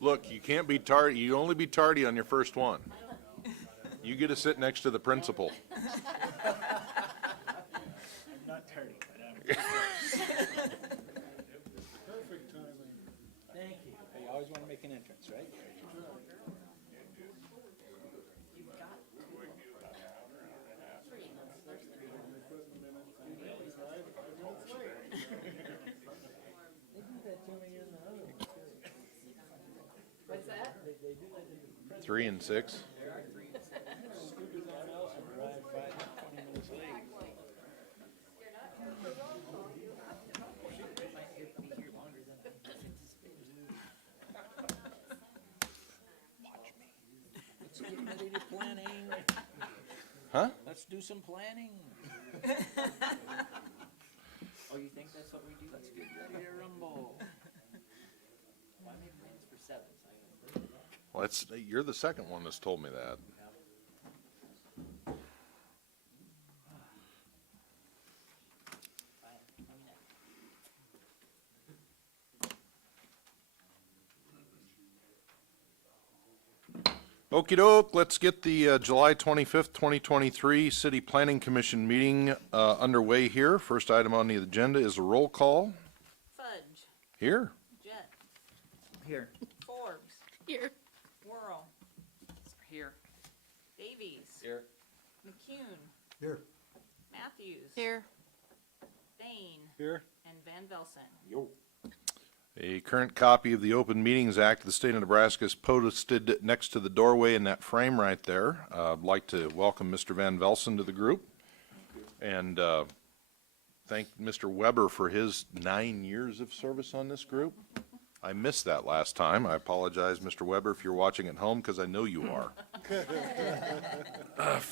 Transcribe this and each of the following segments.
Look, you can't be tardy. You only be tardy on your first one. You get to sit next to the principal. I'm not tardy, but I'm. Perfect timing. Thank you. You always want to make an entrance, right? They do that to me in the other one, too. What's that? They do that in the 3 and 6. Scoopy Van Elson drive 5, 20 minutes late. Watch me. Let's get ready to planning. Huh? Let's do some planning. Oh, you think that's what we do? Let's get ready to rumble. Well, I made plans for 7, so I can. Well, you're the second one that's told me that. Okey doke, let's get the July 25th, 2023 City Planning Commission meeting underway here. First item on the agenda is a roll call. Fudge, Here. Jet, Here. Forbes, Here. Worrell, Here. Davies, Here. McCune, Here. Matthews, Here. Bain, Here. and Van Velsen. Yo. A current copy of the Open Meetings Act of the State of Nebraska is posted next to the doorway in that frame right there. I'd like to welcome Mr. Van Velsen to the group and thank Mr. Weber for his 9 years of service on this group. I missed that last time. I apologize, Mr. Weber, if you're watching at home, because I know you are.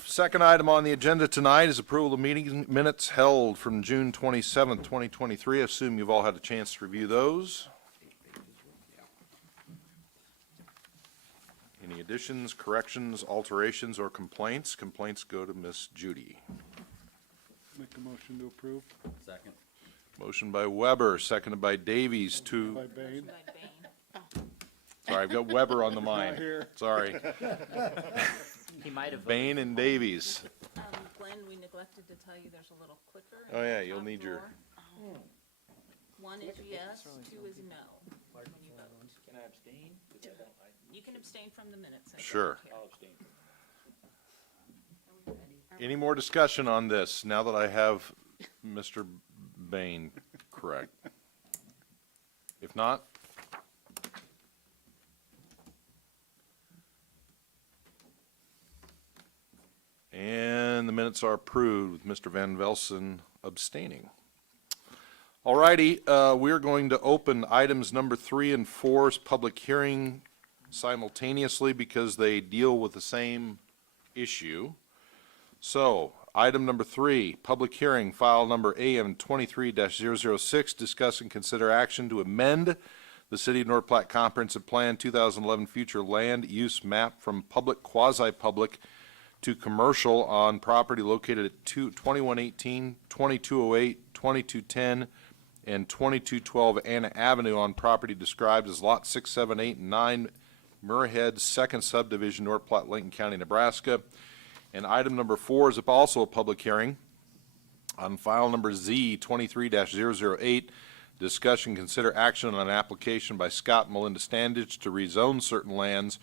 Second item on the agenda tonight is approval of meeting minutes held from June 27th, 2023. I assume you've all had a chance to review those. Any additions, corrections, alterations, or complaints? Complaints go to Miss Judy. Make a motion to approve. Second. Motion by Weber, seconded by Davies to, By Bain. Motion by Bain. sorry, I've got Weber on the Not mind. here. Sorry. He might have. Bain and Davies. Glenn, we neglected to tell you there's a little clicker. Oh, in yeah, the you'll top need your- drawer. 1 is yes, 2 is no when you vote. Can I abstain? You can abstain from the minutes. I don't Sure. care. I'll abstain. Any more discussion on this now that I have Mr. Bain correct? If not, and the minutes are approved with Mr. Van Velsen abstaining. All righty, we're going to open items number 3 and 4's public hearing simultaneously because they deal with the same issue. So, item number 3, public hearing, file number AM 23-006, discuss and consider action to amend the City of North Platte Comprehensive Plan 2011 future land use map from public, quasi-public to commercial on property located at 2118, 2208, 2210, and 2212 Anna Avenue on property described as Lot 6, 7, 8, and 9, Murrhead, 2nd Subdivision, North Platte, Lincoln County, Nebraska. And item number 4 is also a public hearing on file number Z 23-008, discussion, consider action on an application by Scott and Melinda Standage to rezone certain lands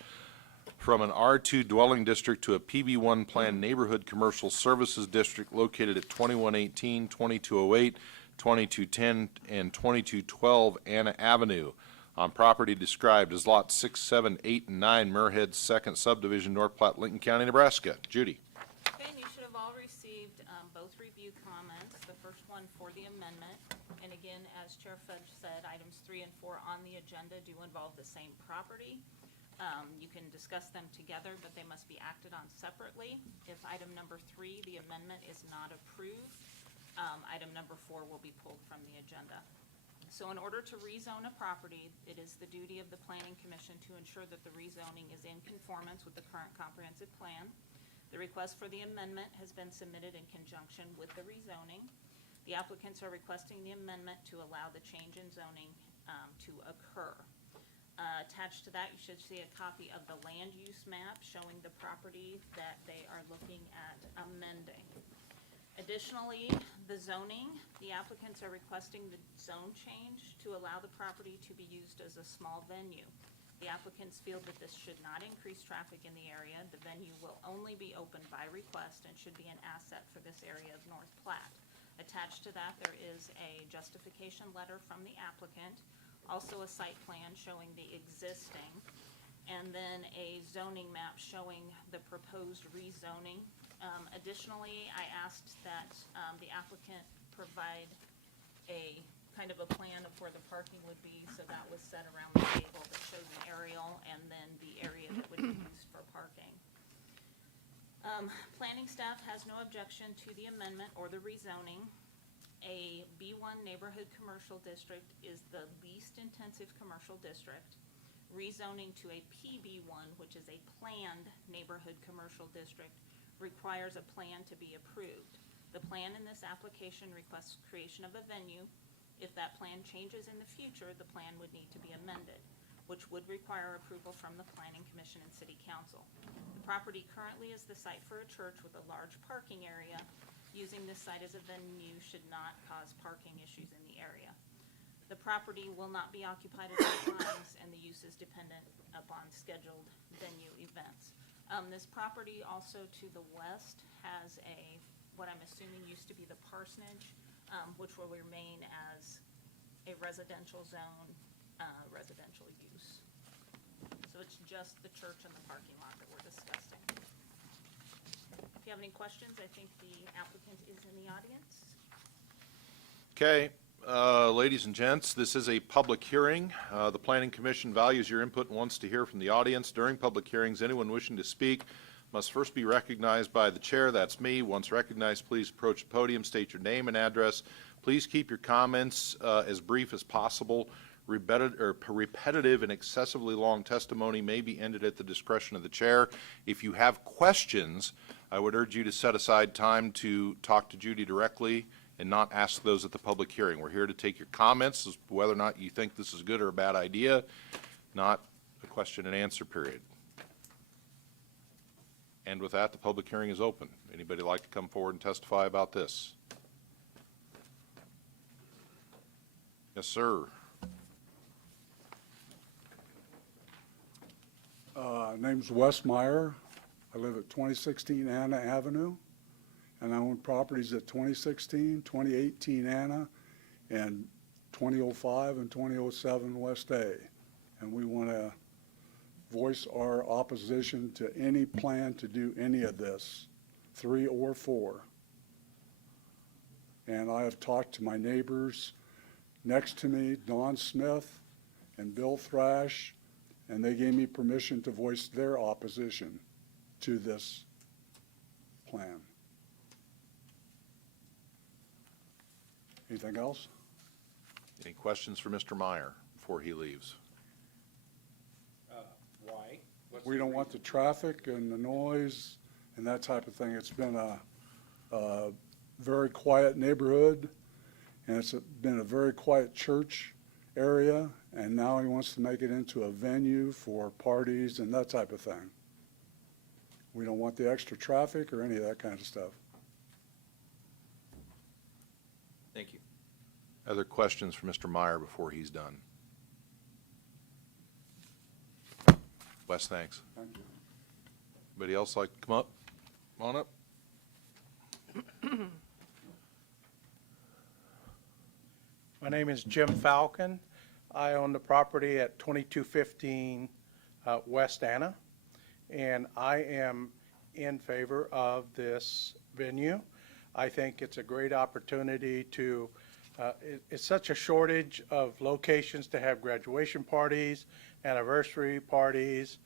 from an R2 dwelling district to a PB1 planned neighborhood commercial services district located at 2118, 2208, 2210, and 2212 Anna Avenue on property described as Lots 6, 7, 8, and 9, Murrhead, 2nd Subdivision, North Platte, Lincoln County, Nebraska. Judy. Okay, and you should have all received both review comments, the first one for the amendment. And again, as Chair Fudge said, items 3 and 4 on the agenda do involve the same property. You can discuss them together, but they must be acted on separately. If item number 3, the amendment, is not approved, item number 4 will be pulled from the agenda. So in order to rezone a property, it is the duty of the Planning Commission to ensure that the rezoning is in conformance with the current comprehensive plan. The request for the amendment has been submitted in conjunction with the rezoning. The applicants are requesting the amendment to allow the change in zoning to occur. Attached to that, you should see a copy of the land use map showing the property that they are looking at amending. Additionally, the zoning, the applicants are requesting the zone change to allow the property to be used as a small venue. The applicants feel that this should not increase traffic in the area. The venue will only be opened by request and should be an asset for this area of North Platte. Attached to that, there is a justification letter from the applicant, also a site plan showing the existing, and then a zoning map showing the proposed rezoning. Additionally, I asked that the applicant provide a kind of a plan of where the parking would be, so that was set around the table that shows an aerial and then the area that would be used for parking. Planning staff has no objection to the amendment or the rezoning. A B1 neighborhood commercial district is the least intensive commercial district. Rezoning to a PB1, which is a planned neighborhood commercial district, requires a plan to be approved. The plan in this application requests creation of a venue. If that plan changes in the future, the plan would need to be amended, which would require approval from the Planning Commission and City Council. The property currently is the site for a church with a large parking area. Using this site as a venue should not cause parking issues in the area. The property will not be occupied at all times, and the use is dependent upon scheduled venue events. This property also to the west has what I'm assuming used to be the parsonage, which will remain as a residential zone, residential use. So it's just the church and the parking lot that we're discussing. If you have any questions, I think the applicant is in the audience. Okay, ladies and gents, this is a public hearing. The Planning Commission values your input and wants to hear from the audience. During public hearings, anyone wishing to speak must first be recognized by the chair. That's me. Once recognized, please approach the podium, state your name and address. Please keep your comments as brief as possible. Repetitive and excessively long testimony may be ended at the discretion of the chair. If you have questions, I would urge you to set aside time to talk to Judy directly and not ask those at the public hearing. We're here to take your comments as to whether or not you think this is a good or a bad idea, not a question and answer period. And with that, the public hearing is open. Anybody like to come forward and testify about this? Yes, sir. Name's Wes Meyer. I live at 2016 Anna Avenue, and I own properties at 2016, 2018 Anna, and 2005 and 2007 West A. And we want to voice our opposition to any plan to do any of this, 3 or 4. And I have talked to my neighbors next to me, Don Smith and Bill Thrash, and they gave me permission to voice their opposition to this plan. Anything else? Any questions for Mr. Meyer before he leaves? Why? We don't want the traffic and the noise and that type of thing. It's been a very quiet neighborhood, and it's been a very quiet church area, and now he wants to make it into a venue for parties and that type of thing. We don't want the extra traffic or any of that kind of stuff. Thank you. Other questions for Mr. Meyer before he's done? Wes, thanks. Thank you. Anybody else like to come up? Come on up. My name is Jim Falcon. I own the property at 2215 West Anna, and I am in favor of this venue. I think it's a great opportunity to, it's such a shortage of locations to have graduation parties, anniversary parties,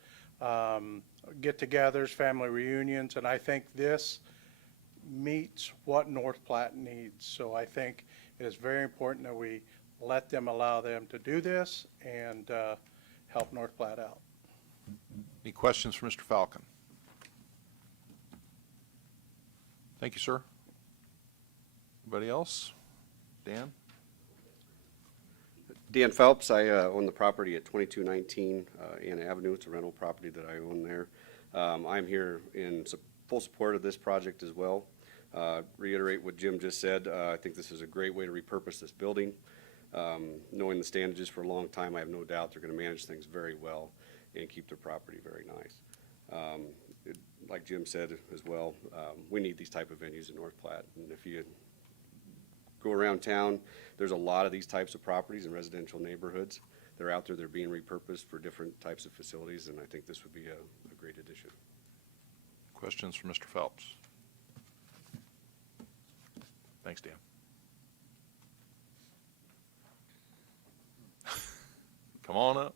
get-togethers, family reunions, and I think this meets what North Platte needs. So I think it is very important that we allow them to do this and help North Platte out. Any questions for Mr. Falcon? Thank you, sir. Anybody else? Dan? Dan Phelps, I own the property at 2219 Anna Avenue. It's a rental property that I own there. I'm here in full support of this project as well. Reiterate what Jim just said, I think this is a great way to repurpose this building. Knowing the Standages for a long time, I have no doubt they're going to manage things very well and keep their property very nice. Like Jim said as well, we need these type of venues in North Platte. And if you go around town, there's a lot of these types of properties in residential neighborhoods. They're out there, they're being repurposed for different types of facilities, and I think this would be a great addition. Questions for Mr. Phelps? Thanks, Dan. Come on up.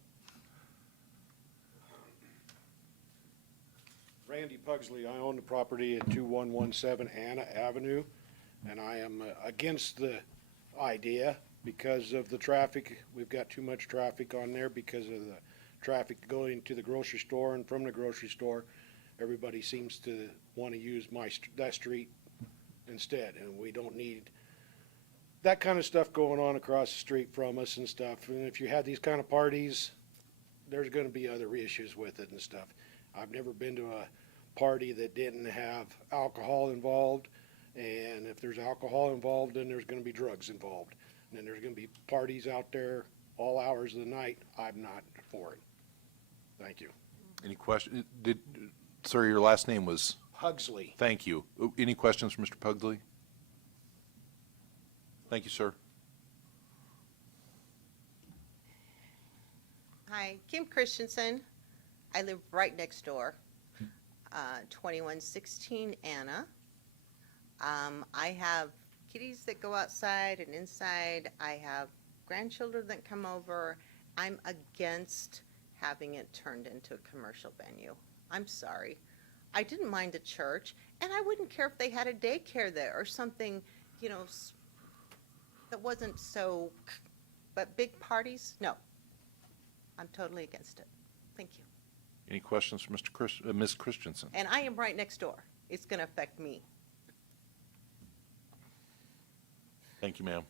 Randy Pugsley, I own the property at 2117 Anna Avenue, and I am against the idea because of the traffic. We've got too much traffic on there because of the traffic going to the grocery store and from the grocery store. Everybody seems to want to use that street instead, and we don't need that kind of stuff going on across the street from us and stuff. And if you have these kind of parties, there's going to be other issues with it and stuff. I've never been to a party that didn't have alcohol involved, and if there's alcohol involved, then there's going to be drugs involved. And then there's going to be parties out there all hours of the night. I'm not for it. Thank you. Any question? Sir, your last name was? Pugsley. Thank you. Any questions for Mr. Pugsley? Thank you, sir. Hi, Kim Christensen. I live right next door, 2116 Anna. I have kitties that go outside and inside. I have grandchildren that come over. I'm against having it turned into a commercial venue. I'm sorry. I didn't mind the church, and I wouldn't care if they had a daycare there or something, you know, that wasn't so, but big parties, no. I'm totally against it. Thank you. Any questions for Ms. Christensen? And I am right next door. It's going to affect me. Thank you, ma'am.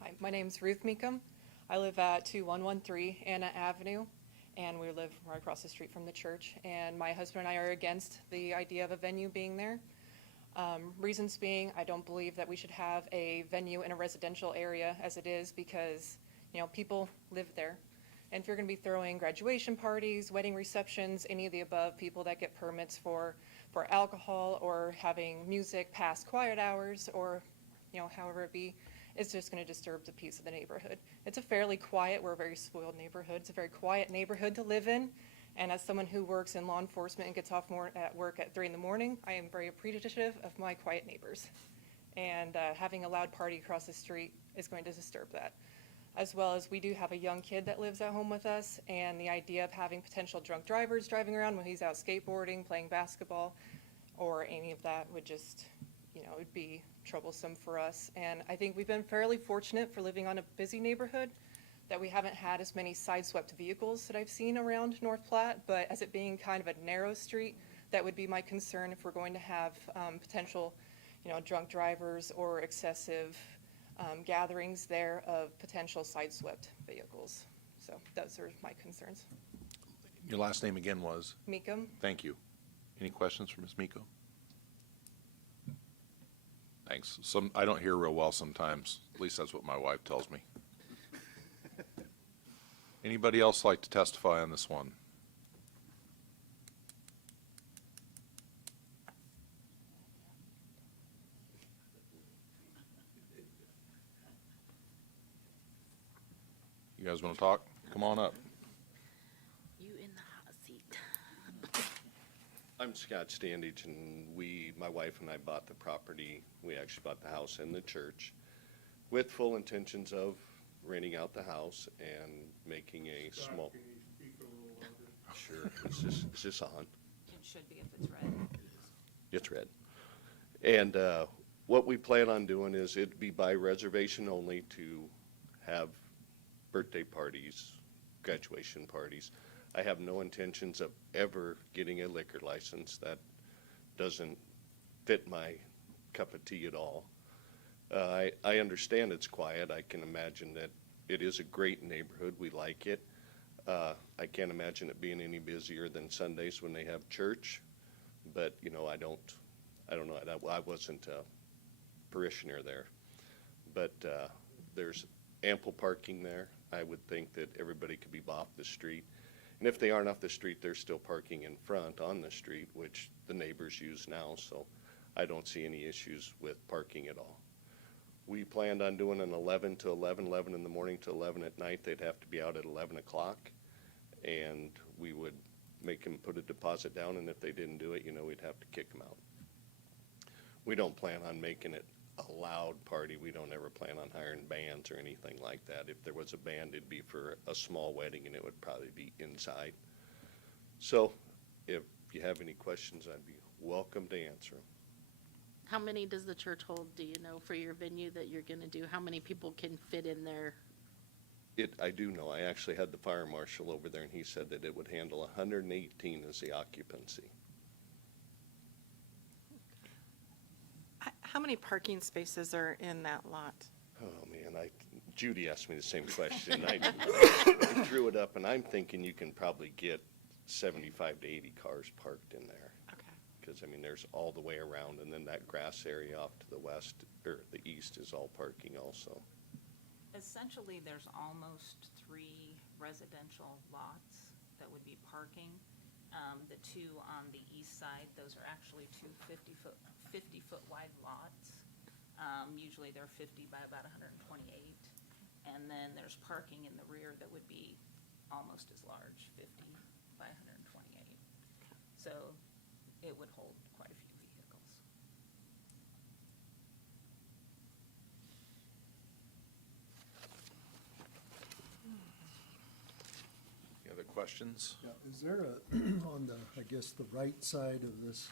Hi, my name's Ruth Meekum. I live at 2113 Anna Avenue, and we live right across the street from the church. And my husband and I are against the idea of a venue being there. Reasons being, I don't believe that we should have a venue in a residential area as it is because, you know, people live there. And if you're going to be throwing graduation parties, wedding receptions, any of the above, people that get permits for alcohol or having music past quiet hours or, you know, however it be, it's just going to disturb the peace of the neighborhood. It's a fairly quiet, we're a very spoiled neighborhood. It's a very quiet neighborhood to live in. And as someone who works in law enforcement and gets off at work at 3 in the morning, I am very appreciative of my quiet neighbors. And having a loud party across the street is going to disturb that. As well as we do have a young kid that lives at home with us, and the idea of having potential drunk drivers driving around when he's out skateboarding, playing basketball, or any of that would just, you know, it would be troublesome for us. And I think we've been fairly fortunate for living on a busy neighborhood that we haven't had as many sideswept vehicles that I've seen around North Platte, but as it being kind of a narrow street, that would be my concern if we're going to have potential, you know, drunk drivers or excessive gatherings there of potential sideswept vehicles. So those are my concerns. Your last name again was? Meekum. Thank you. Any questions for Ms. Miko? Thanks. I don't hear real well sometimes. At least that's what my wife tells me. Anybody else like to testify on this one? You guys want to talk? Come on up. You in the hot seat. I'm Scott Standage, and my wife and I bought the property. We actually bought the house in the church with full intentions of renting out the house and making a small. Sure, is this on? It should be if it's red. It's red. And what we plan on doing is it'd be by reservation only to have birthday parties, graduation parties. I have no intentions of ever getting a liquor license. doesn't fit my cup of tea at all. I understand it's quiet. I can imagine that it is a great neighborhood. We like it. I can't imagine it being any busier than Sundays when they have church. But, you know, I don't know. I wasn't a parishioner there. But there's ample parking there. I would think that everybody could be off the street. And if they aren't off the street, they're still parking in front on the street, which the neighbors use now. So I don't see any issues with parking at all. We planned on doing an 11 to 11, 11 in the morning to 11 at night. They'd have to be out at 11 o'clock. And we would make them put a deposit down, and if they didn't do it, you know, we'd have to kick them out. We don't plan on making it a loud party. We don't ever plan on hiring bands or anything like that. If there was a band, it'd be for a small wedding, and it would probably be inside. So if you have any questions, I'd be welcome to answer them. How many does the church hold, do you know, for your venue that you're gonna do? How many people can fit in there? I do know. I actually had the fire marshal over there, and he said that it would handle 118 as the occupancy. How many parking spaces are in that lot? Oh, man, Judy asked me the same question. I drew it up, and I'm thinking you can probably get 75 to 80 cars parked in there. Okay. Because, I mean, there's all the way around, and then that grass area off to the west, or the east is all parking also. Essentially, there's almost 3 residential lots that would be parking. The 2 on the east side, those are actually 2 50-foot wide lots. Usually they're 50 by about 128. And then there's parking in the rear that would be almost as large, 50 by 128. So it would hold quite a few vehicles. Any other questions? Yeah, is there on the, I guess, the right side of this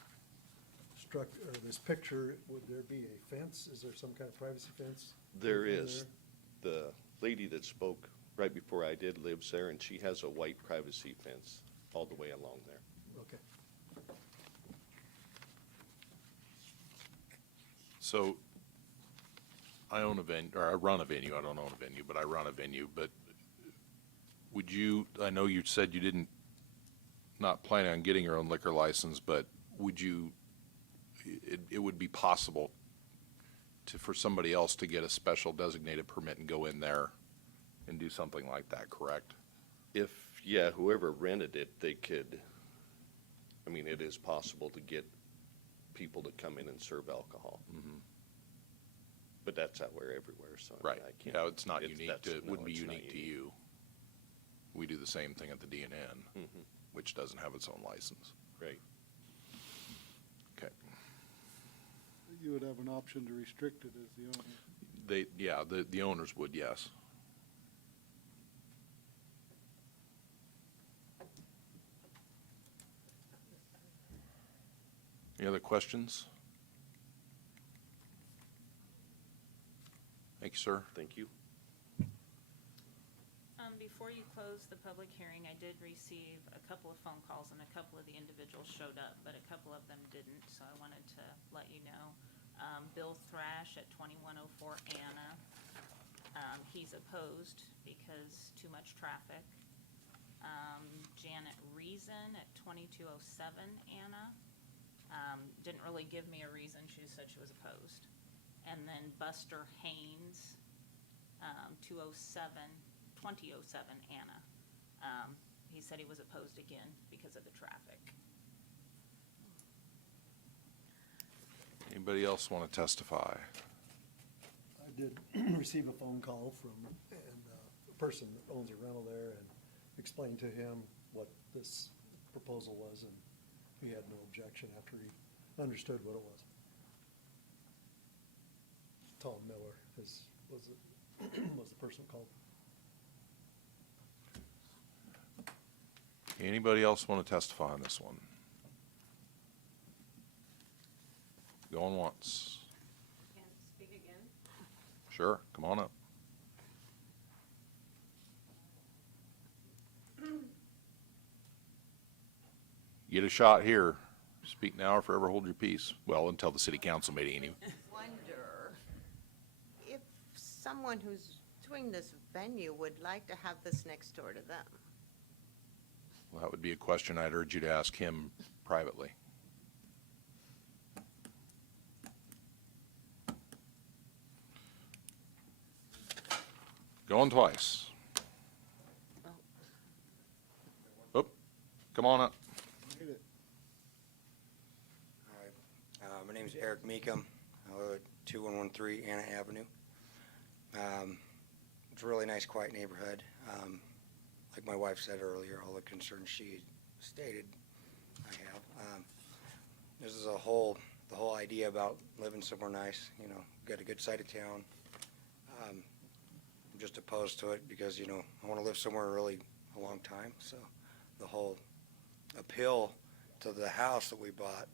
structure, or this picture, would there be a fence? Is there some kind of privacy fence? There in is. The lady that spoke right before I did lives there, and she has a white privacy fence all the way along there. Okay. So I own a venue, or I run a venue. I don't own a venue, but I run a venue. But would you, I know you said you didn't, not planning on getting your own liquor license, but would you, it would be possible for somebody else to get a special designated permit and go in there and do something like that, correct? Yeah, whoever rented it, they could, I mean, it is possible to get people to come in and serve alcohol. Mm-hmm. But that's that way everywhere, so. I mean, Right. I can't. Yeah, it's not unique that's- to, it no, wouldn't be it's not unique to you. We do the same thing at the DNN, Mhm. which doesn't have its own license. Right. Okay. You would have an option to restrict it as the owner. Yeah, the owners would, yes. Any other questions? Thank you, sir. Thank you. Before you close the public hearing, I did receive a couple of phone calls, and a couple of the individuals showed up, but a couple of them didn't, so I wanted to let you know. Bill Thrash at 2104 Anna, he's opposed because too much traffic. Janet Reason at 2207 Anna, didn't really give me a reason, she just said she was opposed. And then Buster Haynes, 2007 Anna. He said he was opposed again because of the traffic. Anybody else want to testify? I did receive a phone call from, and a person that owns a rental there, and explained to him what this proposal was, and he had no objection after he understood what it was. Tom Miller was the person called. Anybody else want to testify on this one? Going once. Can speak again? Sure, come on up. Get a shot here. Speak now or forever hold your peace. Well, until the city council meeting, anyway. Wonder if someone who's doing this venue would like to have this next door to them. Well, that would be a question I'd urge you to ask him privately. Going twice. Oh, come on up. My name is Eric Meekum. I live at 2113 Anna Avenue. It's a really nice, quiet neighborhood. Like my wife said earlier, all the concerns she stated, I have. This is the whole idea about living somewhere nice, you know, got a good side of town. I'm just opposed to it because, you know, I want to live somewhere really a long time. So the whole appeal to the house that we bought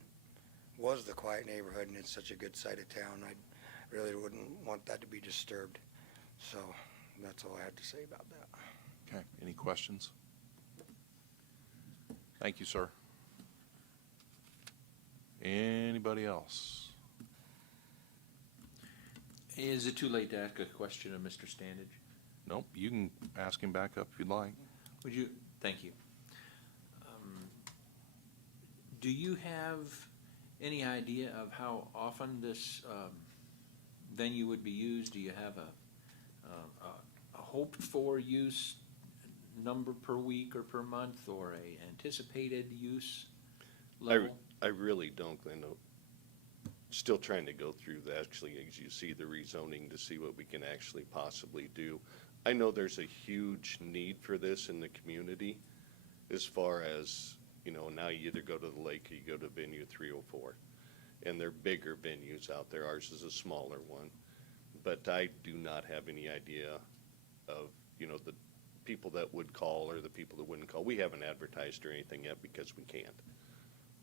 was the quiet neighborhood, and it's such a good side of town. I really wouldn't want that to be disturbed. So that's all I had to say about that. Okay, any questions? Thank you, sir. Anybody else? Is it too late to ask a question of Mr. Standage? Nope, you can ask him back up if you'd like. Would you, thank you. Do you have any idea of how often this venue would be used? Do you have a hoped-for use number per week or per month, or a anticipated use level? I really don't, Glenn. Still trying to go through the, actually, as you see, the rezoning to see what we can actually possibly do. I know there's a huge need for this in the community as far as, you know, now you either go to the lake or you go to venue 304. And they're bigger venues out there. Ours is a smaller one. But I do not have any idea of, you know, the people that would call or the people that wouldn't call. We haven't advertised or anything yet because we can't.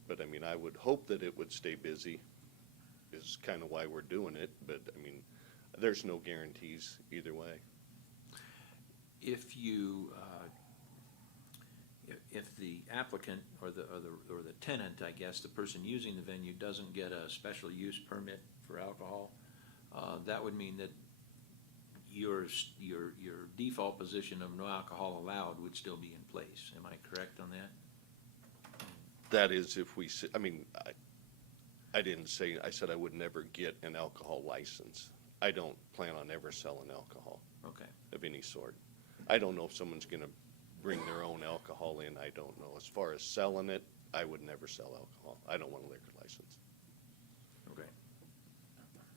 But I mean, I would hope that it would stay busy is kind of why we're doing it. But I mean, there's no guarantees either way. If you, if the applicant or the tenant, I guess, the person using the venue doesn't get a special use permit for alcohol, that would mean that your default position of no alcohol allowed would still be in place. Am I correct on that? That is if we, I mean, I didn't say, I said I would never get an alcohol license. I don't plan on ever selling alcohol. Okay. Of any sort. I don't know if someone's gonna bring their own alcohol in, I don't know. As far as selling it, I would never sell alcohol. I don't want a liquor license. Okay.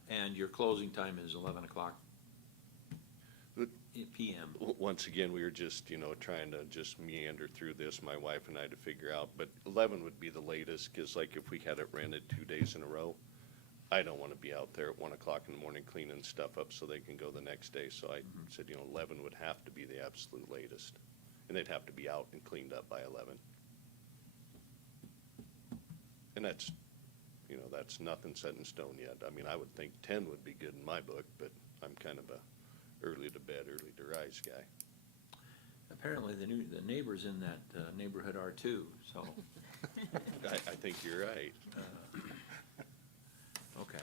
And your closing time is 11 o'clock PM. Once again, we were just, you know, trying to just meander through this, my wife and I, to figure out, but 11 would be the latest, because like if we had it rented 2 days in a row, I don't want to be out there at 1 o'clock in the morning cleaning stuff up so they can go the next day. So I said, you know, 11 would have to be the absolute latest. And they'd have to be out and cleaned up by 11. And that's, you know, that's nothing set in stone yet. I mean, I would think 10 would be good in my book, but I'm kind of a early to bed, early to rise guy. Apparently, the neighbors in that neighborhood are too, so. I think you're right. Okay,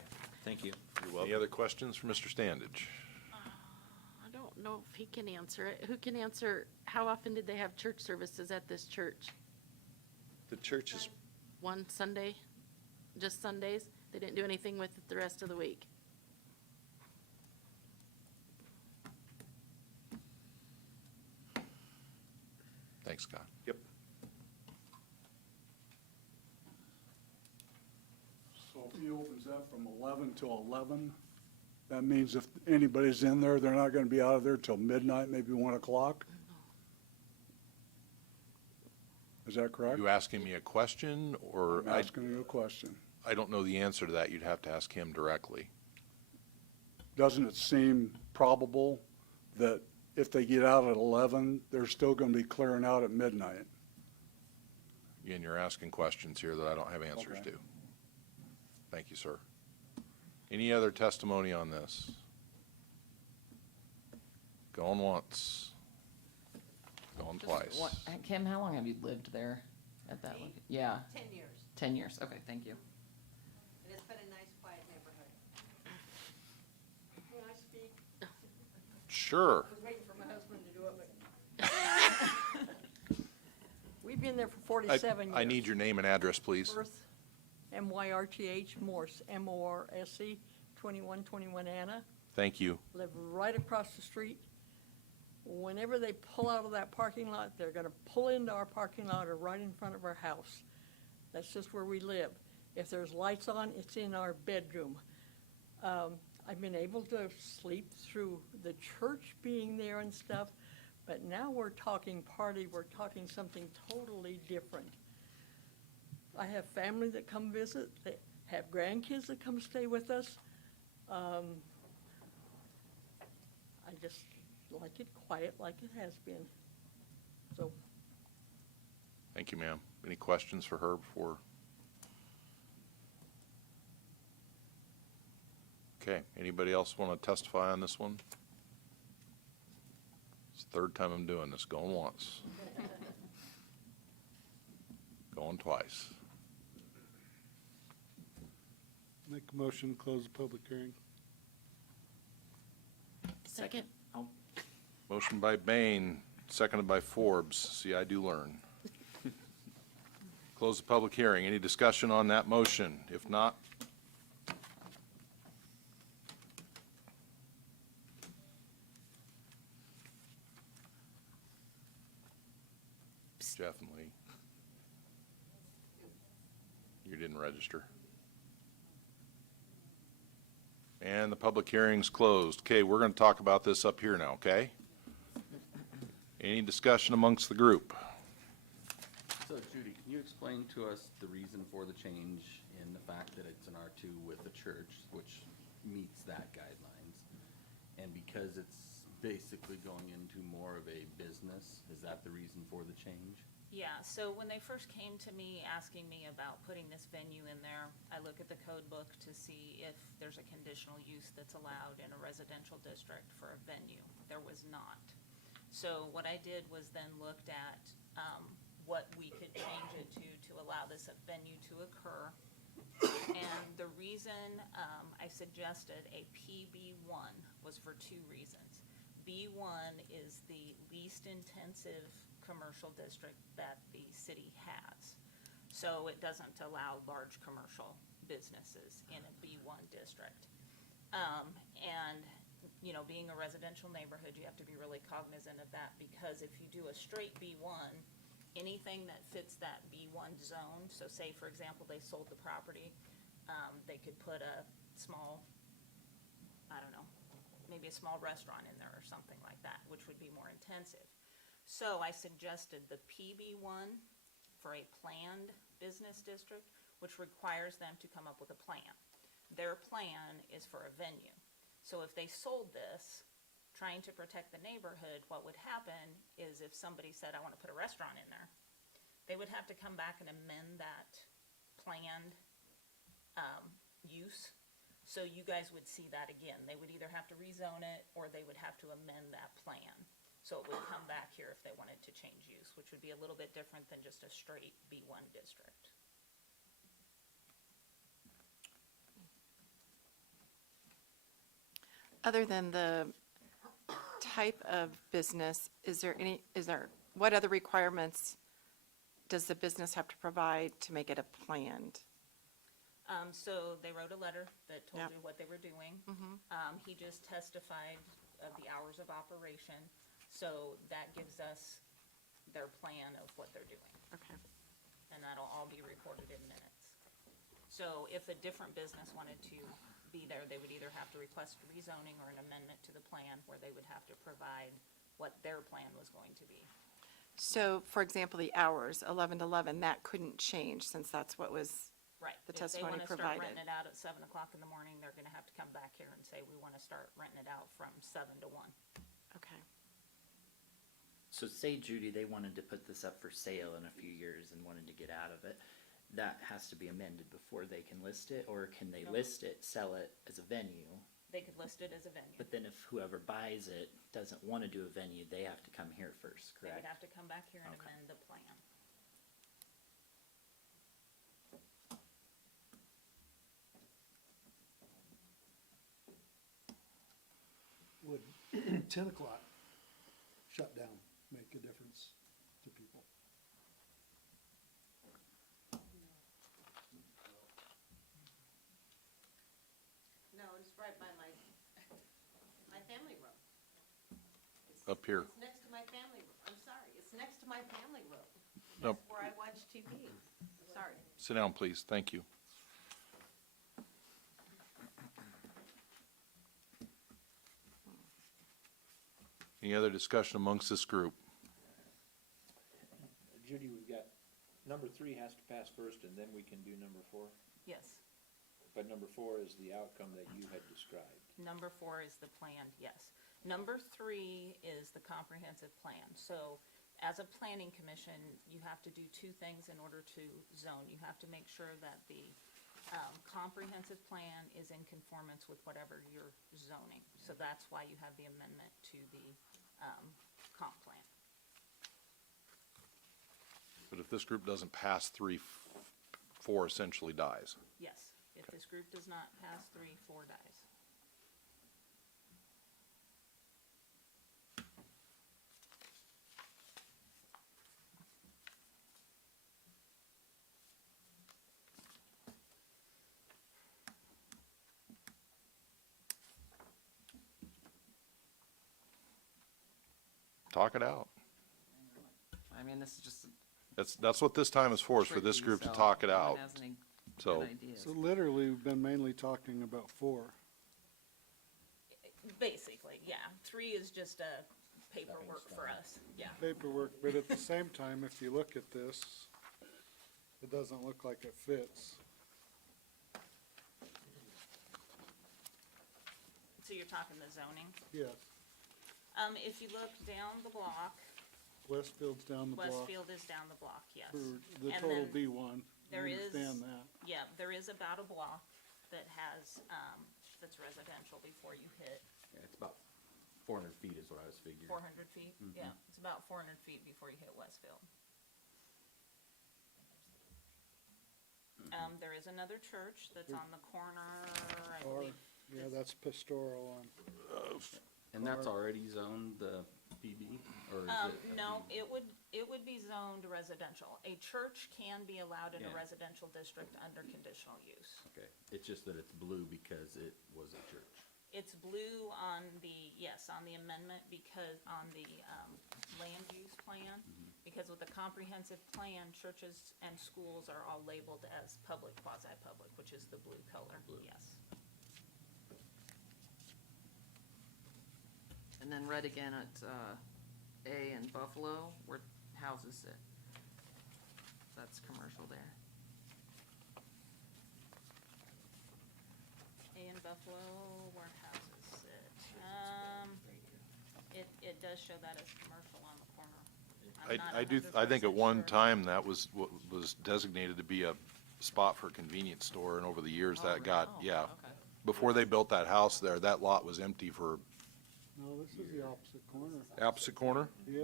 thank you. You're welcome. Any other questions for Mr. Standage? I don't know if he can answer it. Who can answer, how often did they have church services at this church? The church is, One Sunday? Just Sundays? They didn't do anything with it the rest of the week? Thanks, Scott. yep. So if he opens that from 11 till 11, that means if anybody's in there, they're not going to be out of there till midnight, maybe 1 o'clock? Is that correct? You asking me a question, or I'm asking you a question. I don't know the answer to that. You'd have to ask him directly. Doesn't it seem probable that if they get out at 11, they're still going to be clearing out at midnight? Again, you're asking questions here that I don't have answers Okay. to. Thank you, sir. Any other testimony on this? Going once. Going twice. Kim, how long have you lived there at that Me? one? Yeah, 10 years. 10 years, okay, thank you. And it's been a nice, quiet neighborhood. Can I speak? Sure. I was waiting for my husband to do it, but. We've been there for 47 years. I need your name and address, please. Myrth, M-Y-R-T-H, Morse, M-O-R-S-E, 2121 Anna. Thank you. Live right across the street. Whenever they pull out of that parking lot, they're gonna pull into our parking lot or right in front of our house. That's just where we live. If there's lights on, it's in our bedroom. I've been able to sleep through the church being there and stuff, but now we're talking party, we're talking something totally different. I have family that come visit, they have grandkids that come stay with us. I just like it quiet like it has been. So, Thank you, ma'am. Any questions for her before? Okay, anybody else want to testify on this one? It's the third time I'm doing this, going once. Going twice. Make a motion to close the public hearing. Second. Oh, Motion by Bain, seconded by Forbes. See, I do learn. Close the public hearing. Any discussion on that motion? If not, Jeff and Lee. You didn't register. And the public hearing's closed. Okay, we're going to talk about this up here now, okay? Any discussion amongst the group? So Judy, can you explain to us the reason for the change in the fact that it's an R2 with a church, which meets that guidelines? And because it's basically going into more of a business, is that the reason for the change? Yeah, so when they first came to me asking me about putting this venue in there, I look at the code book to see if there's a conditional use that's allowed in a residential district for a venue. There was not. So what I did was then looked at what we could change it to allow this venue to occur. And the reason I suggested a PB1 was for two reasons. B1 is the least intensive commercial district that the city has. So it doesn't allow large commercial businesses in a B1 district. And, you know, being a residential neighborhood, you have to be really cognizant of that, because if you do a straight B1, anything that fits that B1 zone, so say, for example, they sold the property, they could put a small, I don't know, maybe a small restaurant in there or something like that, which would be more intensive. So I suggested the PB1 for a planned business district, which requires them to come up with a plan. Their plan is for a venue. So if they sold this, trying to protect the neighborhood, what would happen is if somebody said, I want to put a restaurant in there, they would have to come back and amend that planned use. So you guys would see that again. They would either have to rezone it or they would have to amend that plan. So it would come back here if they wanted to change use, which would be a little bit different than just a straight B1 district. Other than the type of business, what other requirements does the business have to provide to make it a planned? So they wrote a letter that told Yep. you what they were doing. He just testified of the hours of operation. So that gives us their plan of what they're doing. Okay. And that'll all be recorded in minutes. So if a different business wanted to be there, they would either have to request rezoning or an amendment to the plan where they would have to provide what their plan was going to be. So, for example, the hours, 11 to 11, that couldn't change since that's what was Right. the testimony If they want to start provided. renting it out at 7 o'clock in the morning, they're going to have to come back here and say, we want to start renting it out from 7 to 1. Okay. so say Judy, they wanted to put this up for sale in a few years and wanted to get out of it. That has to be amended before they can list it, or can they No. list it, sell it as a venue? They could list it as a venue. But then if whoever buys it doesn't want to do a venue, they have to come here first, They would correct? have to come back here and Okay. amend the plan. would 10 o'clock shut down make a difference to people? No, it's right by my family room. Up here. It's next to my family room. I'm sorry, it's next to my family room. Nope. That's where I watch TV. Sorry. Sit down, please. Thank you. Any other discussion amongst this group? Judy, we've got, number 3 has to pass first, and then we can do number 4. Yes. But number 4 is the outcome that you had described. Number 4 is the plan, yes. Number 3 is the comprehensive plan. So as a planning commission, you have to do 2 things in order to zone. You have to make sure that the comprehensive plan is in conformance with whatever you're zoning. So that's why you have the amendment to the comp plan. But if this group doesn't pass 3, 4 essentially dies. Yes, if this group does not pass 3, 4 dies. Talk it out. I mean, this is just That's what this time is for this tricky, group to so talk it no one out. has any So, good ideas. So literally, we've been mainly talking about 4. Basically, yeah. 3 is just a paperwork for us, yeah. Paperwork, but at the same time, if you look at this, it doesn't look like it fits. So you're talking the zoning? Yes, If you look down the block, Westfield's down the block Westfield is down the block, yes. for the And total then B1. there I is- understand that. Yeah, there is about a block that has, that's residential before you hit Yeah, it's about 400 feet is what I was figuring. 400 feet. Yeah, it's about 400 feet before you hit Westfield. There is another church that's on the corner, I Or, believe. yeah, that's pastoral on. And that's already zoned the PB, or is it? No, it would be zoned residential. A church can be allowed in a Yeah. residential district under conditional use. Okay, it's just that it's blue because it was a church. It's blue on the, yes, on the amendment because, on the, land use plan. Because with the comprehensive plan, churches and schools are all labeled as public, quasi-public, which is the blue color, yes. And then red again at A in Buffalo, where houses sit. That's commercial there. A in Buffalo, where houses sit. It does show that as commercial on the corner. I'm not I think at 100% one sure. time that was what was designated to be a spot for a convenience store, and over the years that got, yeah. Okay. Before they built that house there, that lot was empty for No, this is the opposite corner. opposite corner. Yeah,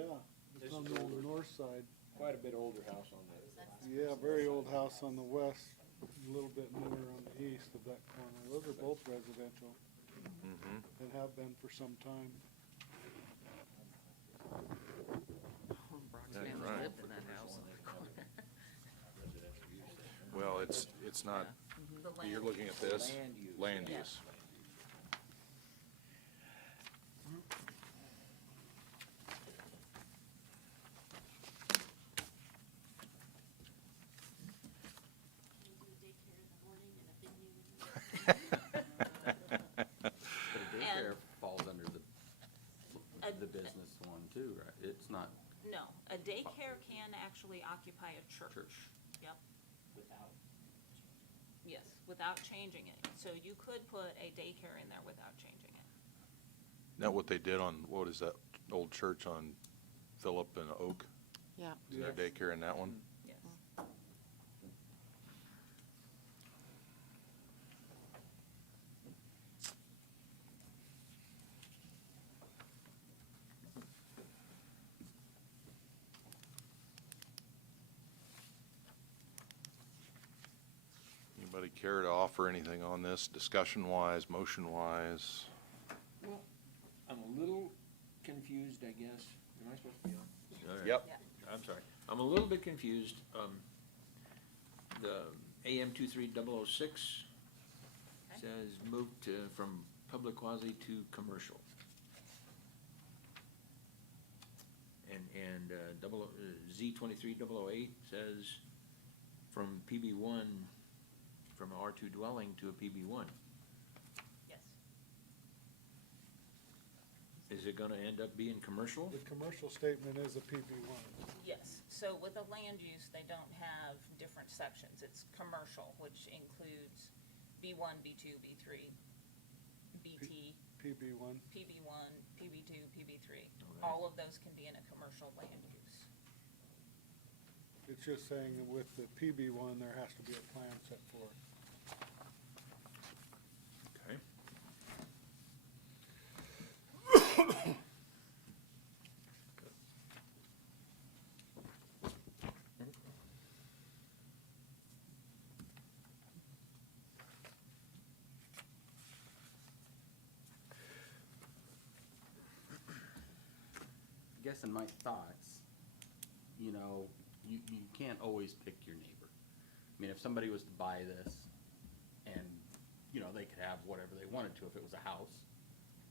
it's on the north side. Quite a bit older house on that. Yeah, very old house on the west, a little bit newer on the east of that corner. Those are both residential and have been for some time. Brock's Yeah, family right. lived in that house. Well, it's not, The land you're looking at this, Land use. land Yeah. use. But a daycare falls under the business one too, right? It's not, No, a daycare can actually occupy a church. Church. Yep. Yes, without changing it. So you could put a daycare in there without changing it. That what they did on, what is that old church on Phillip and Oak? Yeah. Is there a daycare in that one? Yes. Anybody care to offer anything on this, discussion-wise, motion-wise? Well, I'm a confused, I guess. Am I supposed to be on? All right. Yep. I'm sorry. I'm a little bit confused. The AM 23006 says moved to, from public quasi to commercial. And Z23008 says from PB1, from R2 dwelling to a PB1. Yes. Is it gonna end up being commercial? The commercial statement is a PB1. Yes, so with a land use, they don't have different sections. It's commercial, which includes B1, B2, B3, BT, PB1. PB1, PB2, PB3. All of those can be in a commercial land use. It's just saying that with the PB1, there has to be a plan set for it. Okay. I guess in my thoughts, you know, you can't always pick your neighbor. I mean, if somebody was to buy this and, you know, they could have whatever they wanted to if it was a house,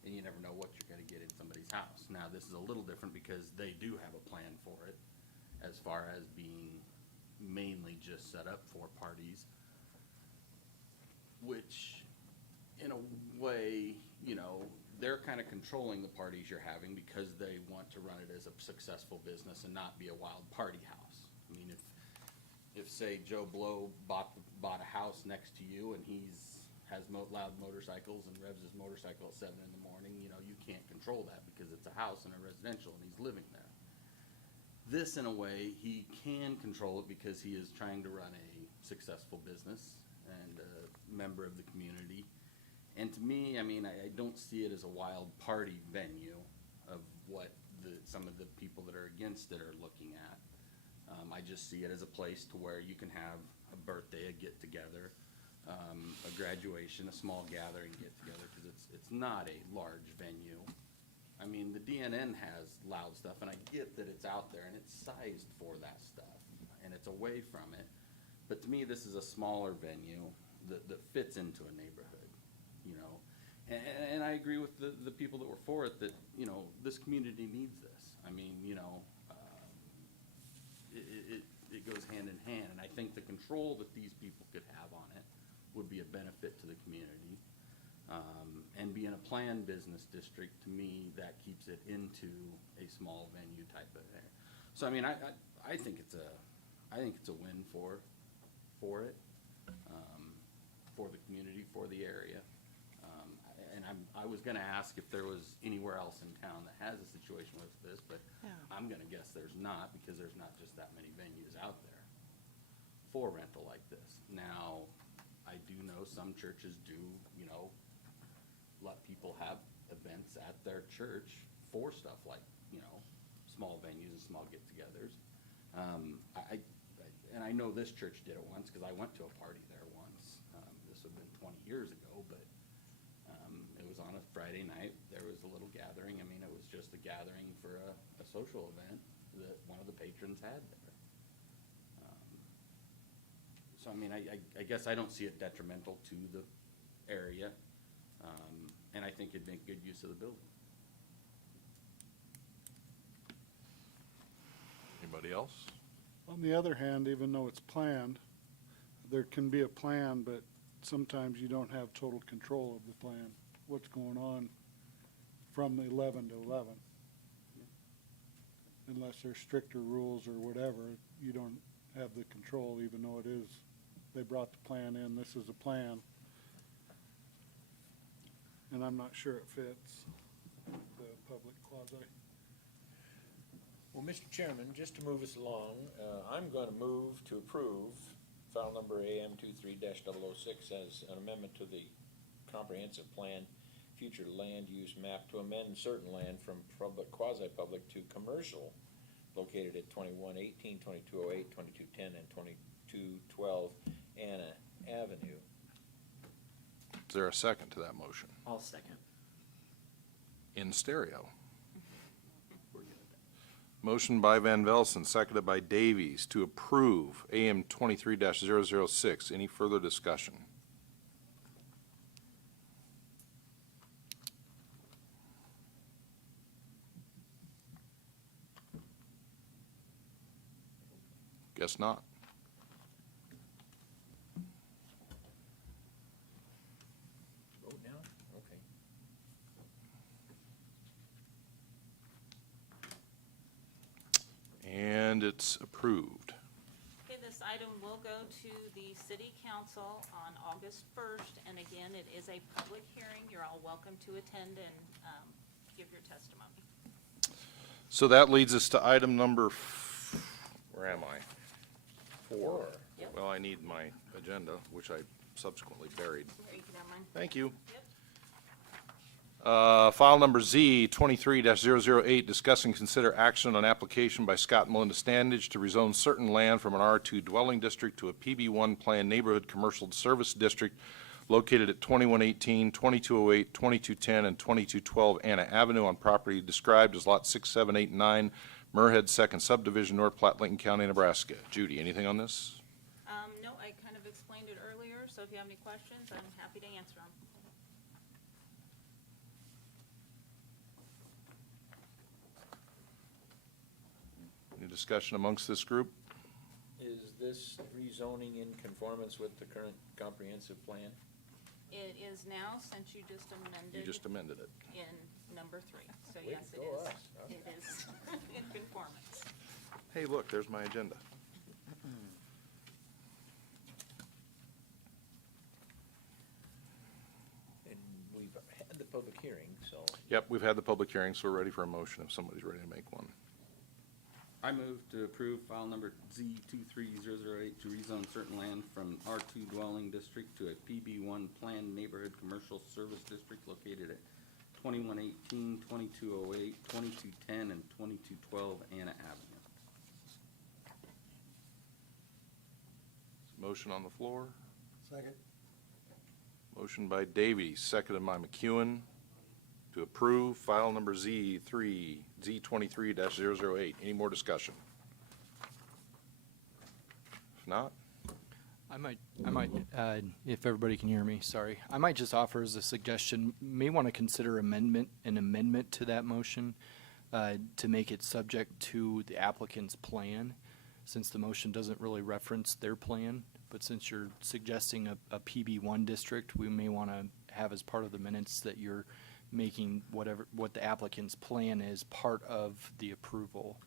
and you never know what you're gonna get in somebody's house. Now, this is a little different because they do have a plan for it, as far as being mainly just set up for parties, which, in a way, you know, they're kind of controlling the parties you're having because they want to run it as a successful business and not be a wild party house. I mean, if say Joe Blow bought a house next to you and has loud motorcycles and revs his motorcycle at 7 in the morning, you know, you can't control that because it's a house and a residential and he's living there. This, in a way, he can control it because he is trying to run a successful business and a member of the community. And to me, I mean, I don't see it as a wild party venue of what some of the people that are against it are looking at. I just see it as a place to where you can have a birthday, a get-together, a graduation, a small gathering get-together, because it's not a large venue. I mean, the DNN has loud stuff, and I get that it's out there, and it's sized for that stuff, and it's away from it. But to me, this is a smaller venue that fits into a neighborhood, you know? And I agree with the people that were for it, that, you know, this community needs this. I mean, you know, it goes hand in hand, and I think the control that these people could have on it would be a benefit to the community. And being a planned business district, to me, that keeps it into a small venue type of area. So I mean, I think it's a win for it, for the community, for the area. And I was gonna ask if there was anywhere else in town that has a situation with this, but Yeah. I'm gonna guess there's not, because there's not just that many venues out there for rental like this. Now, I do know some churches do, you know, let people have events at their church for stuff like, you know, small venues and small get-togethers. And I know this church did it once, because I went to a party there once. This would've been 20 years ago, but it was on a Friday night. There was a little gathering. I mean, it was just a gathering for a social event that one of the patrons had there. So I mean, I guess I don't see it detrimental to the area, and I think it'd make good use of the building. Anybody else? On the other hand, even though it's planned, there can be a plan, but sometimes you don't have total control of the plan, what's going on from 11 to 11. Unless there's stricter rules or whatever, you don't have the control, even though it is, they brought the plan in, this is a plan. And I'm not sure it fits the public quasi. Well, Mr. Chairman, just to move us along, I'm gonna move to approve file number AM 23-006 as an amendment to the comprehensive plan, future land use map to amend certain land from public, quasi-public to commercial located at 2118, 2208, 2210, and 2212 Anna Avenue. Is there a second to that motion? I'll second. In stereo. Motion by Van Velsen, seconded by Davies to approve AM 23-006. Any further discussion? Guess not. Vote now? Okay. And it's approved. Okay, this item will go to the city council on August 1st, and again, it is a public hearing. You're all welcome to attend and give your testimony. So that leads us to item number, where am I? 4. Yep. Well, I need my agenda, which I subsequently buried. Here, you can have mine. Thank you. Yep. File number Z 23-008, discuss and consider action on application by Scott and Melinda Standage to rezone certain land from an R2 dwelling district to a PB1 planned neighborhood commercial service district located at 2118, 2208, 2210, and 2212 Anna Avenue on property described as Lot 6, 7, 8, and 9, Murhead Second Subdivision, North Platte, Lincoln County, Nebraska. Judy, anything on this? No, I kind of explained it earlier, so if you have any questions, I'm happy to answer them. Any discussion amongst this group? Is this rezoning in conformance with the current comprehensive plan? It is now, since you just amended. You just amended it. In number 3, so Way yes, to it go is. us. It is in conformance. Hey, look, there's my agenda. And we've had the public hearing, so. Yep, we've had the public hearing, so we're ready for a motion if somebody's ready to make one. I move to approve file number Z 23008 to rezone certain land from R2 dwelling district to a PB1 planned neighborhood commercial service district located at 2118, 2208, 2210, and 2212 Anna Avenue. Motion on the floor. Second. Motion by Davies, seconded by McEwen to approve file number Z 23-008. Any more discussion? If not, I might, if everybody can hear me, sorry. I might just offer as a suggestion, may want to consider an amendment to that motion to make it subject to the applicant's plan, since the motion doesn't really reference their plan. But since you're suggesting a PB1 district, we may want to have as part of the minutes that you're making what the applicant's plan is part of the approval.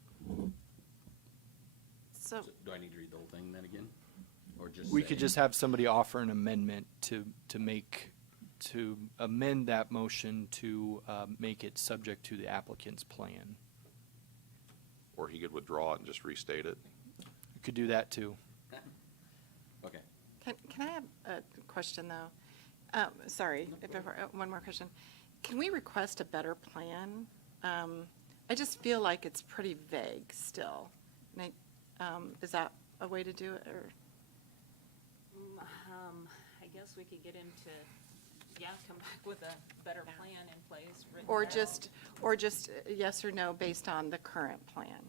So, Do I need to read the whole thing then again? Or just We say- could just have somebody offer an amendment to amend that motion to make it subject to the applicant's plan. or he could withdraw it and just restate it. You could do that too. Okay. can I have a question, though? Sorry, one more question. Can we request a better plan? I just feel like it's pretty vague still. And is that a way to do it, or? I guess we could get him to, come back with a better plan in place. written Or out. just yes or no based on the current plan?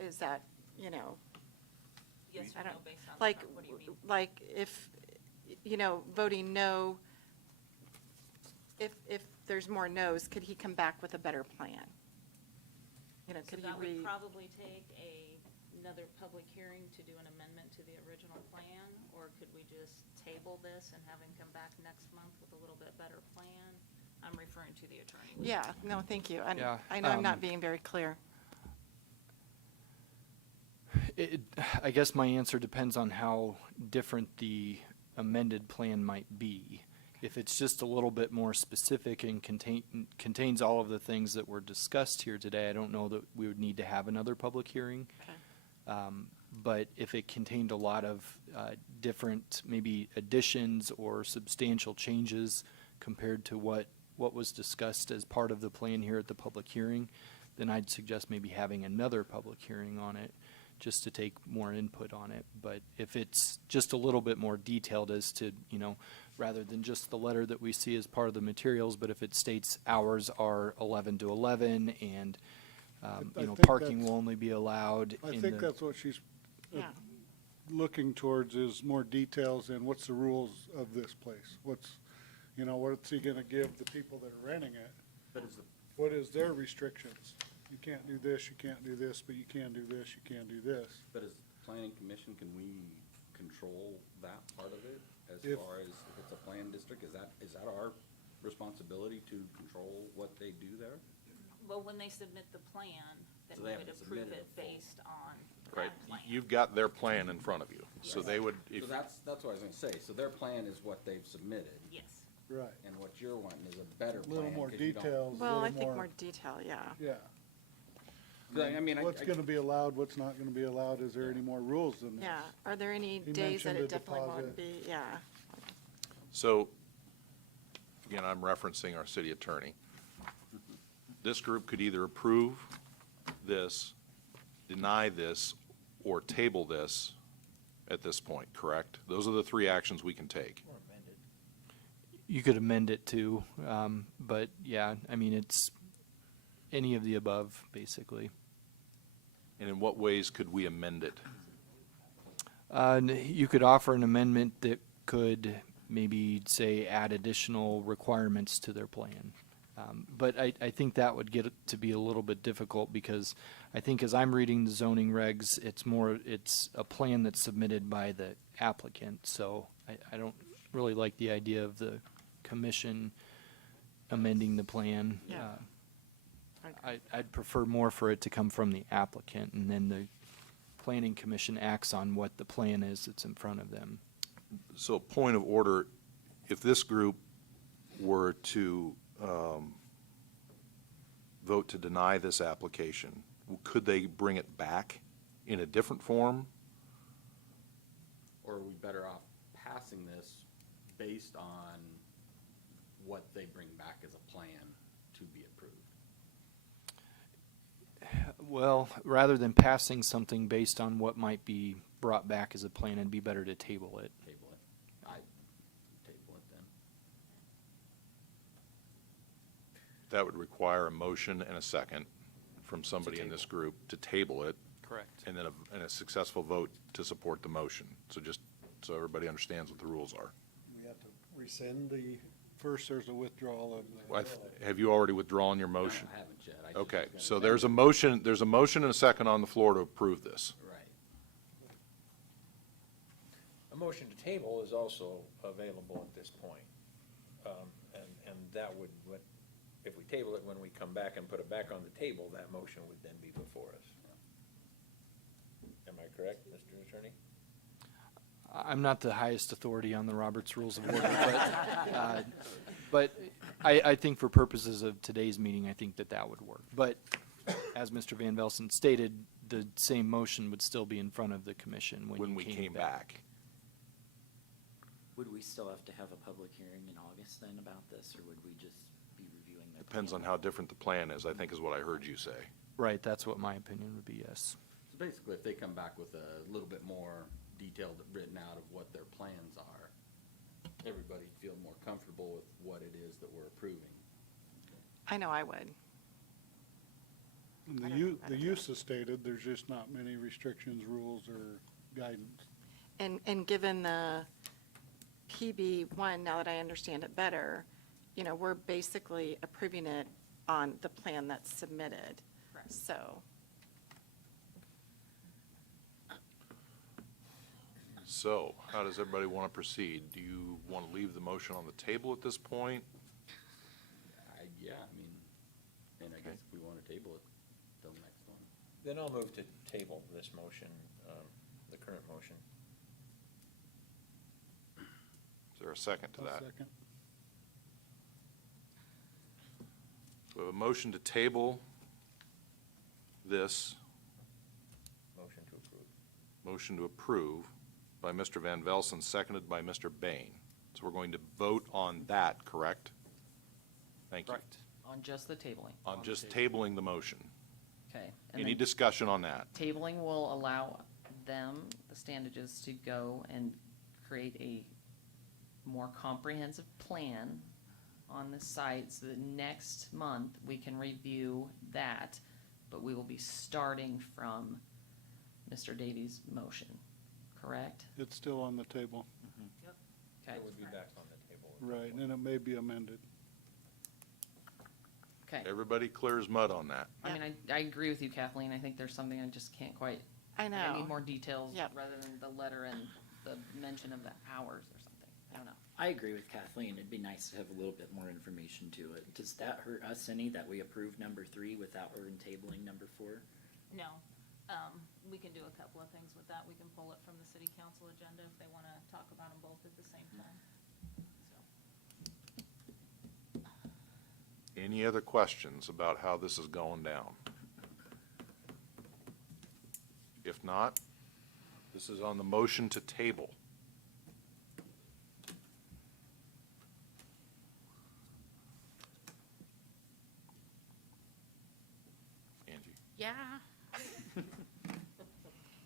Is that, Yes I or no don't, based on, like, what do you mean? like if, voting no, if there's more no's, could he come back with a better plan? So Could he that would read? probably take another public hearing to do an amendment to the original plan, or could we just table this and have him come back next month with a little bit better plan? I'm referring to the attorney. Yeah, no, thank you. Yeah, I know I'm not being very clear. I guess my answer depends on how different the amended plan might be. If it's just a little bit more specific and contains all of the things that were discussed here today, I don't know that we would need to have another public hearing. Okay. But if it contained a lot of different maybe additions or substantial changes compared to what was discussed as part of the plan here at the public hearing, then I'd suggest maybe having another public hearing on it, just to take more input on it. But if it's just a little bit more detailed as to, rather than just the letter that we see as part of the materials, but if it states hours are 11 to 11 and I You know, think parking that's- will only be allowed I in think the, that's what she's Yeah. looking towards, is more details in what's the rules of this place? What's, you know, what's he gonna give the people that are renting it? But is the, What is their restrictions? You can't do this, you can't do this, but you can do this, you can do this. but as planning commission, can we control that part of it? As If- far as if it's a planned district, is that our responsibility to control what they do there? Well, when they submit the plan, then So we they would haven't approve submitted it a full- based on Right, that plan. you've got their plan in front of you, so they would, So if, that's what I was gonna say, so their plan is what they've submitted, Yes. Right. and what you're wanting is a better A plan. little more 'cause you don't- details, a Well, I little think more, more detail, yeah. yeah. 'Cause I mean, What's gonna be allowed, what's not gonna be allowed, is there any more rules than this? Yeah, are there any He days that mentioned it a definitely deposit. won't be, yeah. so, again, I'm referencing our city attorney. This group could either approve this, deny this, or table this at this point, correct? Those are the three actions we can take. you could amend it too, but yeah, I mean, it's any of the above, basically. And in what ways could we amend it? You could offer an amendment that could maybe say add additional requirements to their plan. But I think that would get it to be a little bit difficult because I think as I'm reading the zoning regs, it's a plan that's submitted by the applicant. So I don't really like the idea of the commission amending the plan. Yeah. I'd prefer more for it to come from the applicant and then the planning commission acts on what the plan is that's in front of them. So, point of order, if this group were to vote to deny this application, could they bring it back in a different form? Or are we better off passing this based on what they bring back as a plan to be approved? Well, rather than passing something based on what might be brought back as a plan, it'd be better to table it. Table it. I table it then. That would require a motion and a second from somebody in this group to table it, Correct. and then a successful vote to support the motion. So just so everybody understands what the rules are. We have to rescind the, First, there's a withdrawal of the. Have you already withdrawn your motion? I haven't yet. I just Okay, was so gonna there's a motion and a second on the floor to approve this. Right. A motion to table is also available at this point. And that would, if we table it, when we come back and put it back on the table, that motion would then be before us. Am I correct, Mr. Attorney? I'm not the highest authority on the Roberts Rules of Order, but I think for purposes of today's meeting, I think that would work. But as Mr. Van Velsen stated, the same motion would still be in front of the commission when When you we came back. Would we still have to have a public hearing in August then about this, or would we just be reviewing the? Depends on plan? how different the plan is, I think is what I heard you say. Right, that's what my opinion would be, yes. So basically, if they come back with a little bit more detailed written out of what their plans are, everybody feel more comfortable with what it is that we're approving. I know I would. And I the don't- use, I the don't use is stated, there's just not many restrictions, rules, or guidance. And given the PB1, now that I understand it better, we're basically approving it on the plan that's submitted. Correct. So, So, how does everybody want to proceed? Do you want to leave the motion on the table at this point? Yeah, I mean, and I guess if we want to table it till the next one. Then I'll move to table this motion, the current motion. Is there a second to I'll that? second. So we have a motion to table this, Motion to approve. motion to approve by Mr. Van Velsen, seconded by Mr. Bain. So we're going to vote on that, correct? Thank you. Correct. On just the tabling. On just tabling the motion. Okay. And Any then discussion on that? tabling will allow them, the Standages, to go and create a more comprehensive plan on the site so that next month we can review that but we will be starting from Mr. Davies' motion, correct? It's still on the table, Okay, It would be back on the table. right, and it may be amended. okay. Everybody clears mud on that. I mean, I agree with you, Kathleen. I think there's something I just can't quite. I know. I need more details Yep. rather than the letter and the mention of the hours or something. I don't know. I agree with Kathleen. It'd be nice to have a little bit more information to it. Does that hurt us any that we approve number 3 without her tabling number 4? No, we can do a couple of things with that. We can pull it from the city council agenda if they wanna talk about them both at the same time. So, Any other questions about how this is going down? If not, this is on the motion to table. Angie? Yeah.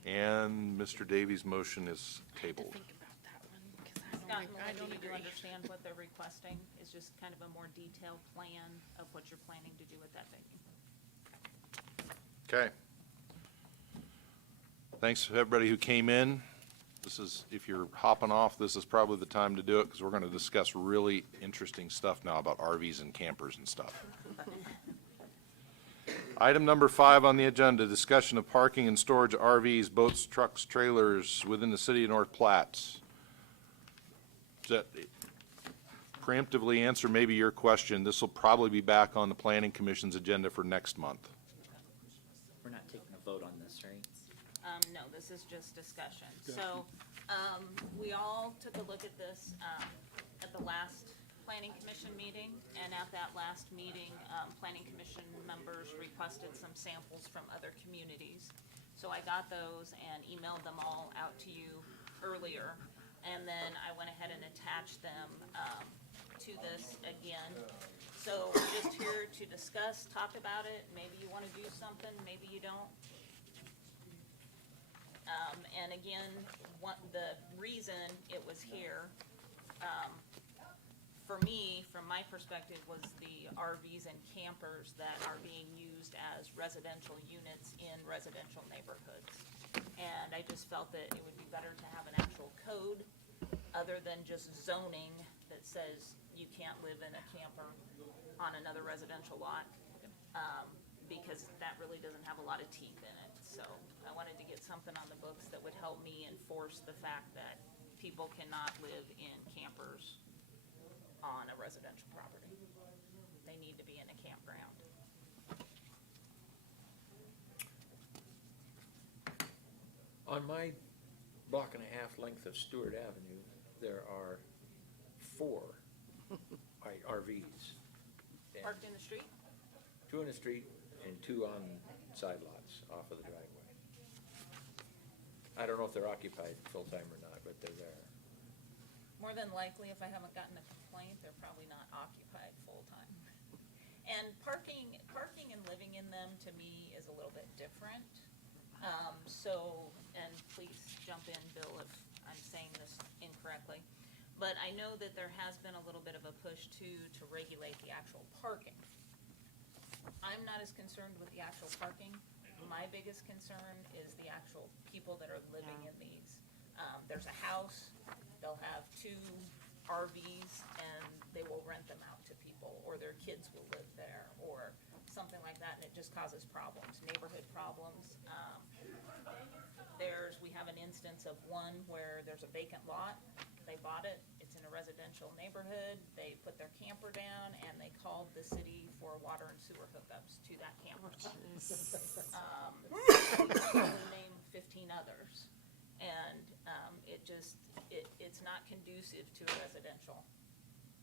And Mr. Davies' motion is tabled. Think about that one, because Scott and I Melinda, don't do you agree. understand what they're requesting? Is just kind of a more detailed plan of what you're planning to do with that venue. Okay. Thanks to everybody who came in. This is, if you're hopping off, this is probably the time to do it, because we're going to discuss really interesting stuff now about RVs and campers and stuff. Item number 5 on the agenda, discussion of parking and storage RVs, boats, trucks, trailers within the city of North Platte. Does that preemptively answer maybe your question? This will probably be back on the planning commission's agenda for next month. We're not taking a vote on this, right? No, this is just discussion. So, we all took a look at this, at the last planning commission meeting, and at that last meeting, planning commission members requested some samples from other communities. So I got those and emailed them all out to you earlier, and then I went ahead and attached them, to this again. So we're just here to discuss, talk about it, maybe you wanna do something, maybe you don't. And again, the reason it was here, for me, from my perspective, was the RVs and campers that are being used as residential units in residential neighborhoods. And I just felt that it would be better to have an actual code, other than just zoning that says you can't live in a camper on another residential lot, because that really doesn't have a lot of teeth in it. So I wanted to get something on the books that would help me enforce the fact that people cannot live in campers on a residential property. They need to be in a campground. On my block and a half length of Stewart Avenue, there are 4 RVs. And Parked in the street? 2 in the street and 2 on side lots off of the driveway. I don't know if they're occupied full-time or not, but they're there. More than likely, if I haven't gotten a complaint, they're probably not occupied full-time. And parking and living in them, to me, is a little bit different. And please jump in, Bill, if I'm saying this incorrectly. But I know that there has been a little bit of a push to regulate the actual parking. I'm not as concerned with the actual parking. My biggest concern is the actual people that are living in these. There's a house, they'll have 2 RVs, and they will rent them out to people, or their kids will live there, or something like that, and it just causes problems, neighborhood problems. We have an instance of one where there's a vacant lot, they bought it, it's in a residential neighborhood, they put their camper down, and they called the city for water and sewer hookups to that camper. Name 15 others, and it's not conducive to a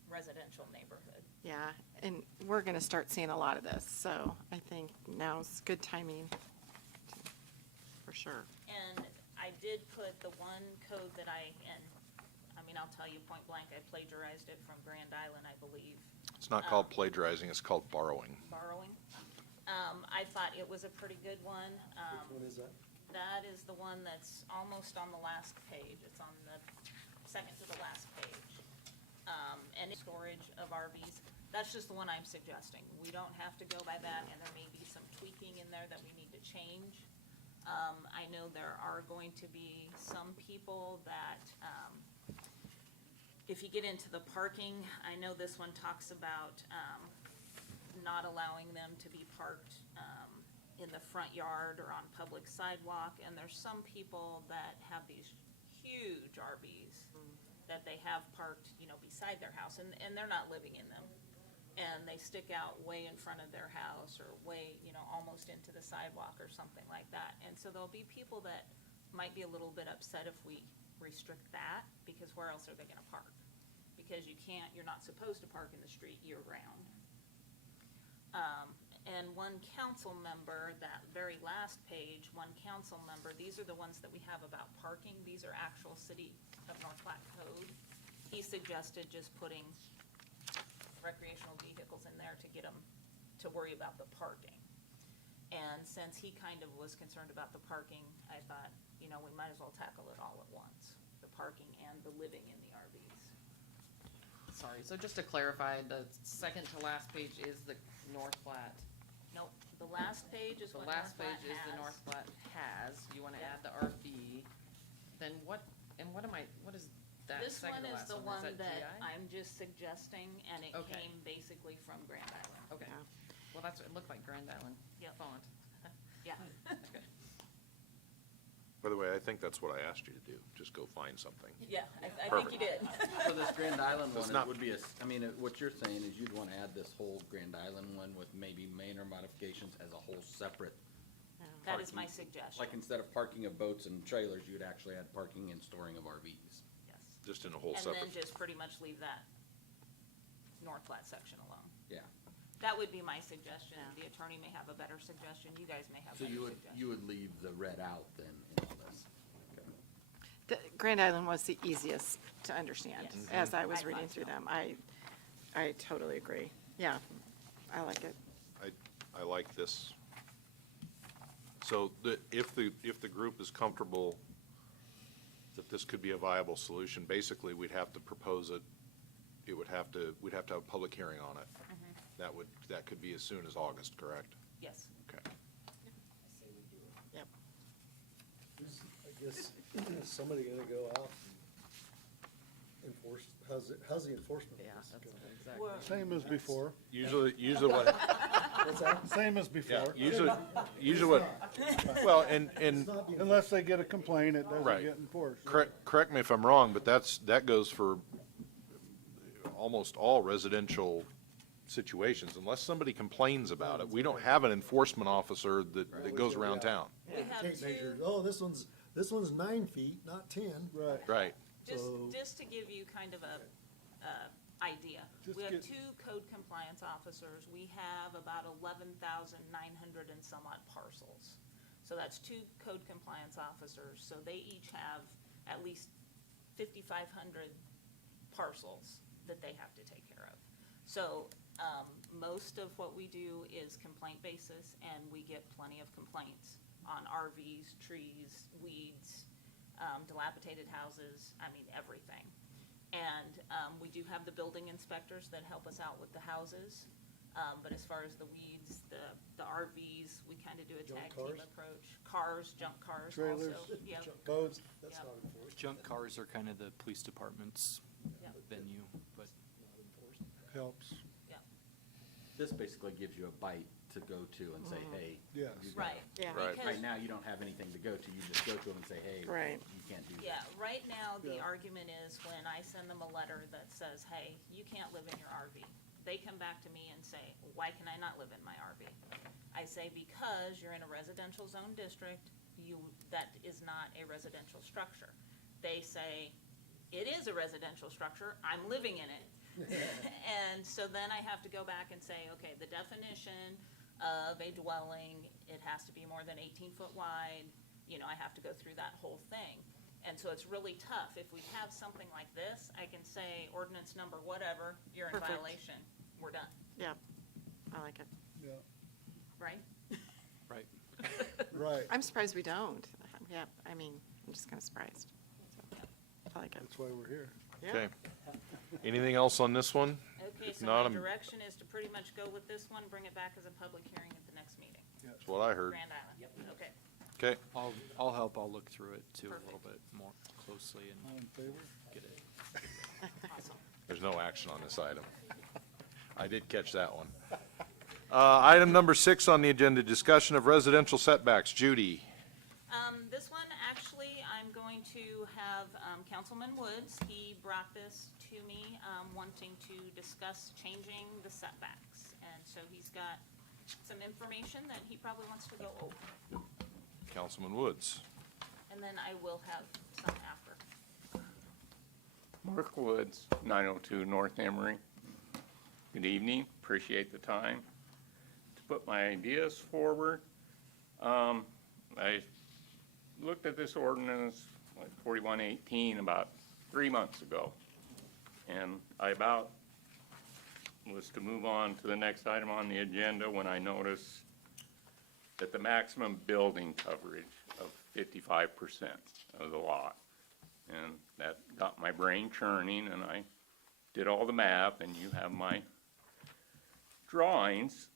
residential neighborhood. Yeah, and we're gonna start seeing a lot of this, so I think now's good timing, for sure. And I did put the one code that I'll tell you point blank, I plagiarized it from Grand Island, I believe. It's not called plagiarizing, it's called borrowing. Borrowing. I thought it was a pretty good one. Which one is that? That is the one that's almost on the last page. It's on the second to the last page. and storage of RVs. That's just the one I'm suggesting. We don't have to go by that, and there may be some tweaking in there that we need to change. I know there are going to be some people that, if you get into the parking, I know this one talks about, not allowing them to be parked, in the front yard or on public sidewalk, and there's some people that have these huge RVs that they have parked, you know, beside their house, and they're not living in them. And they stick out way in front of their house or way, you know, almost into the sidewalk or something like that. And so there'll be people that might be a little bit upset if we restrict that, because where else are they gonna park? Because you're not supposed to park in the street year-round. And one council member, that very last page, one council member, these are the ones that we have about parking, these are actual City of North Platte code. He suggested just putting recreational vehicles in there to get them to worry about the parking. And since he kind of was concerned about the parking, I thought, you know, we might as well tackle it all at once, the parking and the living in the RVs. Sorry, so just to clarify, the second to last page is the North Platte. Nope, the last page is The what last North Platte page is the has. North Platte has, you wanna Yeah. add the RV, then what is that This one second to is last the one, one is that that GI? I'm just suggesting, and it Okay. came basically from Grand Island. Okay, well, that's, it looked like Grand Island Yep. font. Yeah. Okay. By the way, I think that's what I asked you to do, just go find something. Yeah, I think Perfect. you did. For this Grand Island That's one, not- it would be what you're saying is you'd wanna add this whole Grand Island one with maybe minor modifications as a whole separate. That is parking. my suggestion. Like instead of parking of boats and trailers, you'd actually add parking and storing of RVs. Yes. Just in a whole And separate. then just pretty much leave that North Platte section alone. Yeah. That would be my suggestion. The attorney may have a better suggestion. You guys may have So better you suggestions. would leave the red out then in all this? Okay. The Grand Island was the easiest to understand Yes. as I I was thought reading through so. them. I totally agree. Yeah, I like it. I like this. So if the group is comfortable that this could be a viable solution, basically we'd have to propose it. We'd have to have a public hearing on it. That could be as soon as August, correct? Yes. Okay. Yep. I guess, is somebody gonna go out and enforce, how's the enforcement? Yeah, of this that's gonna be? exactly. Same as before. Usually what, What's that? Same as yeah, before. usually what, well, and It's not being- Unless they get a complaint, it doesn't Right. get enforced. correct me if I'm wrong, but that goes for almost all residential situations. Unless somebody complains about it, we don't have an enforcement officer that goes around town. We have Tape measure, two, oh, this one's 9 feet, not 10. Right. Right. So- just to give you kind of a idea. Just We have get- 2 code compliance officers. We have about 11,900 and some odd parcels. So that's 2 code compliance officers, so they each have at least 5,500 parcels that they have to take care of. So, most of what we do is complaint basis, and we get plenty of complaints on RVs, trees, weeds, dilapidated houses, I mean, everything. And, we do have the building inspectors that help us out with the houses. But as far as the weeds, the RVs, we kind of do a Junk tag team cars? approach. Cars, junk cars Trailers, also, yeah. boats. That's Yep. not enforced. Junk cars are kind of the police department's Yep. venue, but Not enforced. Helps. This basically gives you a bite to go to and say, hey. Yes. you gotta- Right. Yeah. Right. Because- Right now, you don't have anything to go to, you just go to them and say, hey, Right. you can't do that. Yeah, right now, the Yeah. argument is when I send them a letter that says, hey, you can't live in your RV, they come back to me and say, why can I not live in my RV? I say, because you're in a residential zone district, that is not a residential structure. They say, it is a residential structure, I'm living in it. And so then I have to go back and say, okay, the definition of a dwelling, it has to be more than 18 foot wide, you know, I have to go through that whole thing. And so it's really tough. If we have something like this, I can say ordinance number whatever, you're in Perfect. violation, we're done, Yeah, I like it. Yeah, right? right. right. I'm surprised we don't. Yeah, I mean, I'm just kind of surprised. So, I like it. That's why we're here. Okay. Anything else on this one? Okay, If so not, my I'm- direction is to pretty much go with this one, bring it back as a public hearing at the next meeting. That's what I heard. Grand Island. Yep. Okay. Okay. I'll help, I'll look through it too a little bit more closely All and in favor? get it. Awesome. There's no action on this item. I did catch that one. Item number 6 on the agenda, discussion of residential setbacks. Judy. This one, actually, I'm going to have Councilman Woods, he brought this to me, wanting to discuss changing the setbacks. And so he's got some information that he probably wants to go over. Councilman Woods. And then I will have some after. Mark Woods, 902 North Emory. Good evening, appreciate the time to put my ideas forward. I looked at this ordinance, like 4118, about 3 months ago. And I about was to move on to the next item on the agenda when I noticed that the maximum building coverage of 55% of the lot. And that got my brain churning, and I did all the math, and you have my drawings.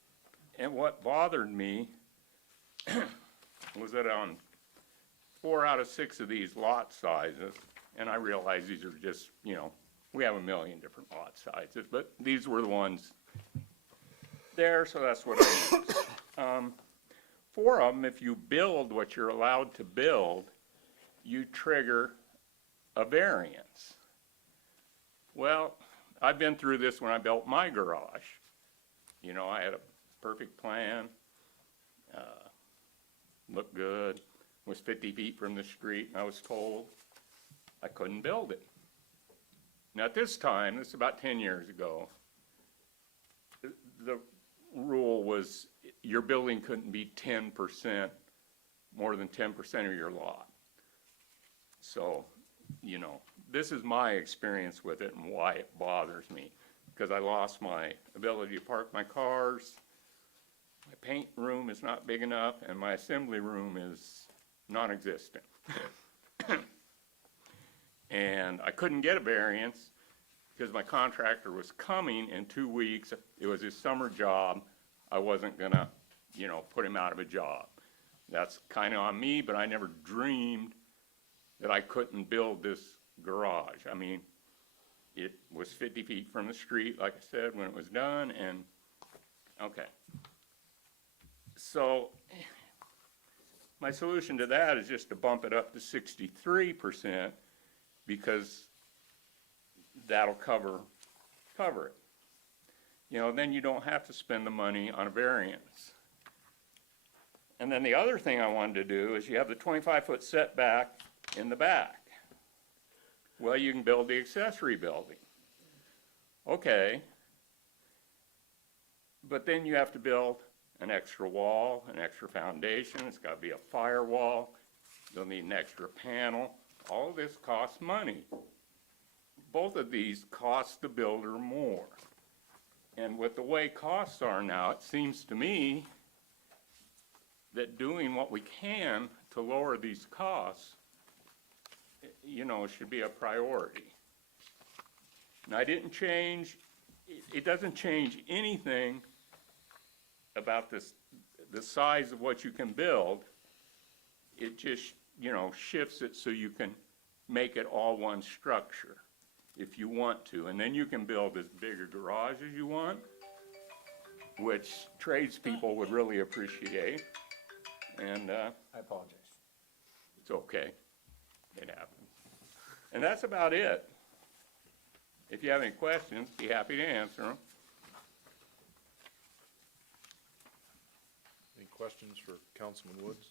And what bothered me was that on 4 out of 6 of these lot sizes, and I realize these are just, you know, we have a million different lot sizes, but these were the ones there, so that's what I used. 4 of them, if you build what you're allowed to build, you trigger a variance. Well, I've been through this when I built my garage. You know, I had a perfect plan, looked good, was 50 feet from the street, and I was told I couldn't build it. Now, at this time, this is about 10 years ago, the rule was your building couldn't be 10%, more than 10% of your lot. So, you know, this is my experience with it and why it bothers me. Because I lost my ability to park my cars, my paint room is not big enough, and my assembly room is non-existent. And I couldn't get a variance because my contractor was coming in 2 weeks. It was his summer job. I wasn't gonna, you know, put him out of a job. That's kind of on me, but I never dreamed that I couldn't build this garage. I mean, it was 50 feet from the street, like I said, when it was done, and, okay. So, my solution to that is just to bump it up to 63%, because that'll cover it. You know, then you don't have to spend the money on a variance. And then the other thing I wanted to do is you have the 25-foot setback in the back. Well, you can build the accessory building. Okay. But then you have to build an extra wall, an extra foundation. It's got to be a firewall. You'll need an extra panel. All of this costs money. Both of these cost the builder more. And with the way costs are now, it seems to me that doing what we can to lower these costs, you know, should be a priority. And I didn't change, it doesn't change anything about this, the size of what you can build. It just, you know, shifts it so you can make it all one structure if you want to. And then you can build as big a garage as you want, which tradespeople would really appreciate. And I apologize. it's okay. It happens. And that's about it. If you have any questions, be happy to answer them. Any questions for Councilman Woods?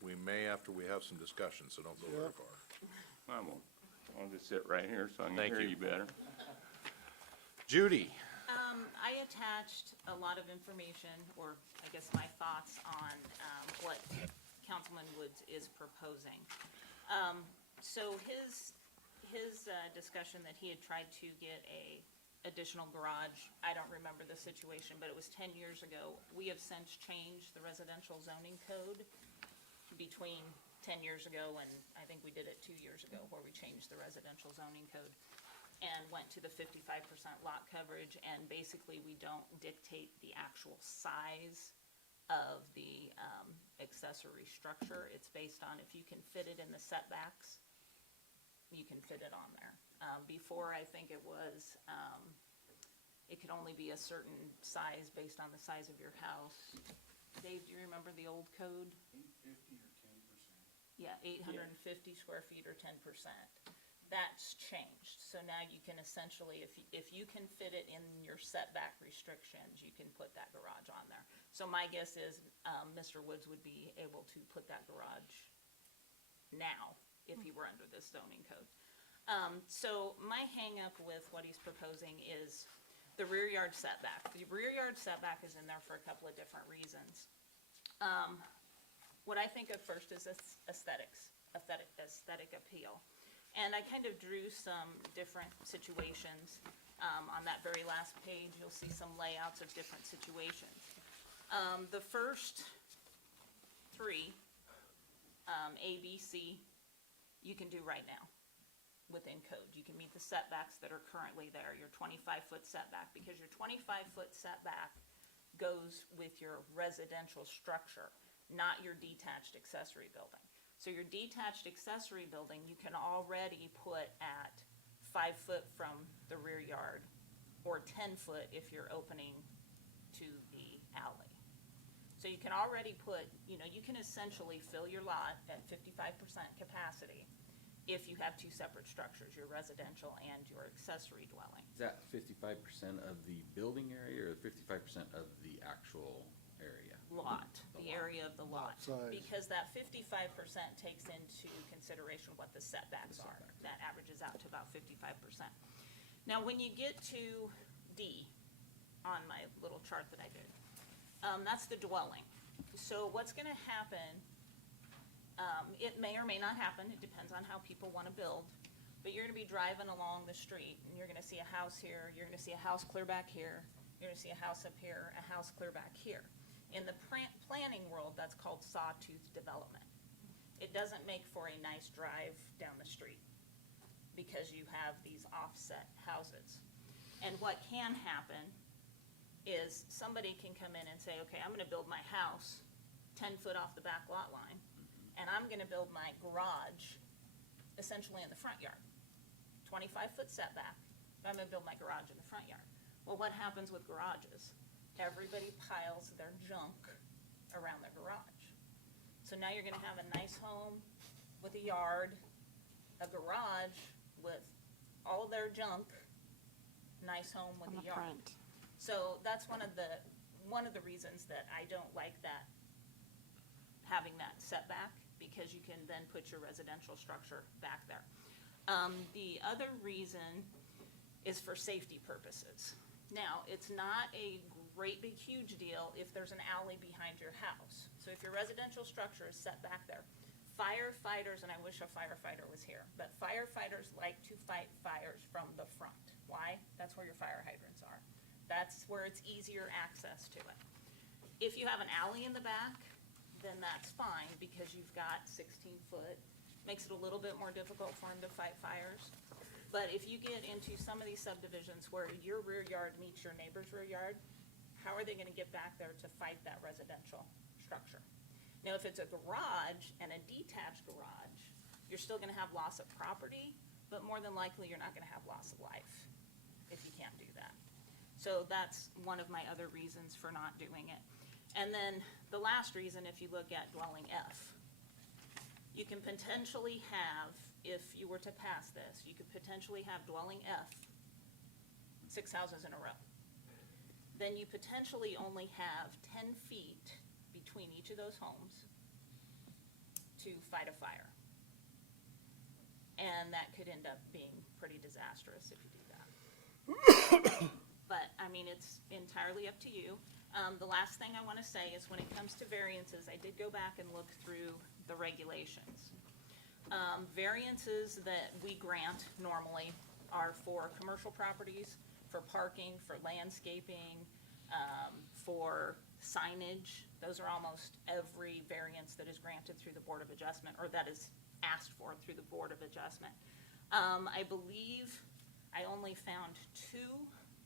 We may after we have some discussion, so don't go very far. I won't. I'll just sit right here so I can Thank hear you. you better. Judy. I attached a lot of information, or I guess my thoughts on what Councilman Woods is proposing. So his discussion that he had tried to get a additional garage. I don't remember the situation, but it was 10 years ago. We have since changed the residential zoning code between 10 years ago and I think we did it 2 years ago where we changed the residential zoning code and went to the 55% lot coverage, and basically we don't dictate the actual size of the accessory structure. It's based on if you can fit it in the setbacks, you can fit it on there. Before, I think it was, it could only be a certain size based on the size of your house. Dave, do you remember the old code? 850 or 10%. Yeah, 850 square feet or 10%. That's changed. So now you can essentially, if you can fit it in your setback restrictions, you can put that garage on there. So my guess is, Mr. Woods would be able to put that garage now if he were under this zoning code. So my hang-up with what he's proposing is the rear yard setback. The rear yard setback is in there for a couple of different reasons. What I think of first is aesthetic appeal. And I kind of drew some different situations. On that very last page, you'll see some layouts of different situations. The first three, A, B, C, you can do right now within code. You can meet the setbacks that are currently there, your 25-foot setback, because your 25-foot setback goes with your residential structure, not your detached accessory building. So your detached accessory building, you can already put at 5 foot from the rear yard, or 10 foot if you're opening to the alley. So you can already put, you can essentially fill your lot at 55% capacity if you have two separate structures, your residential and your accessory dwelling. Is that 55% of the building area or 55% of the actual area? Lot, the area of the lot. size. Because that 55% takes into consideration what the setbacks are. That averages out to about 55%. Now, when you get to D on my little chart that I did, that's the dwelling. So what's gonna happen, it may or may not happen, it depends on how people wanna build, but you're gonna be driving along the street and you're gonna see a house here, you're gonna see a house clear back here, you're gonna see a house up here, a house clear back here. In the planning world, that's called sawtooth development. It doesn't make for a nice drive down the street because you have these offset houses. And what can happen is somebody can come in and say, okay, I'm gonna build my house 10 foot off the back lot line, and I'm gonna build my garage essentially in the front yard. 25-foot setback, I'm gonna build my garage in the front yard. Well, what happens with garages? Everybody piles their junk around their garage. So now you're gonna have a nice home with a yard, a garage with all their junk, nice home with a yard. So that's one of the reasons that I don't like that, having that setback, because you can then put your residential structure back there. The other reason is for safety purposes. Now, it's not a great big huge deal if there's an alley behind your house. So if your residential structure is set back there, firefighters, and I wish a firefighter was here, but firefighters like to fight fires from the front. Why? That's where your fire hydrants are. That's where it's easier access to it. If you have an alley in the back, then that's fine because you've got 16 foot. Makes it a little bit more difficult for them to fight fires. But if you get into some of these subdivisions where your rear yard meets your neighbor's rear yard, how are they gonna get back there to fight that residential structure? Now, if it's a garage and a detached garage, you're still gonna have loss of property, but more than likely, you're not gonna have loss of life if you can't do that. So that's one of my other reasons for not doing it. And then the last reason, if you look at dwelling F, you can potentially have, if you were to pass this, you could potentially have dwelling F, 6 houses in a row. Then you potentially only have 10 feet between each of those homes to fight a fire. And that could end up being pretty disastrous if you do that. But, I mean, it's entirely up to you. The last thing I want to say is when it comes to variances, I did go back and look through the regulations. Variances that we grant normally are for commercial properties, for parking, for landscaping, for signage. Those are almost every variance that is granted through the Board of Adjustment, or that is asked for through the Board of Adjustment. I believe I only found 2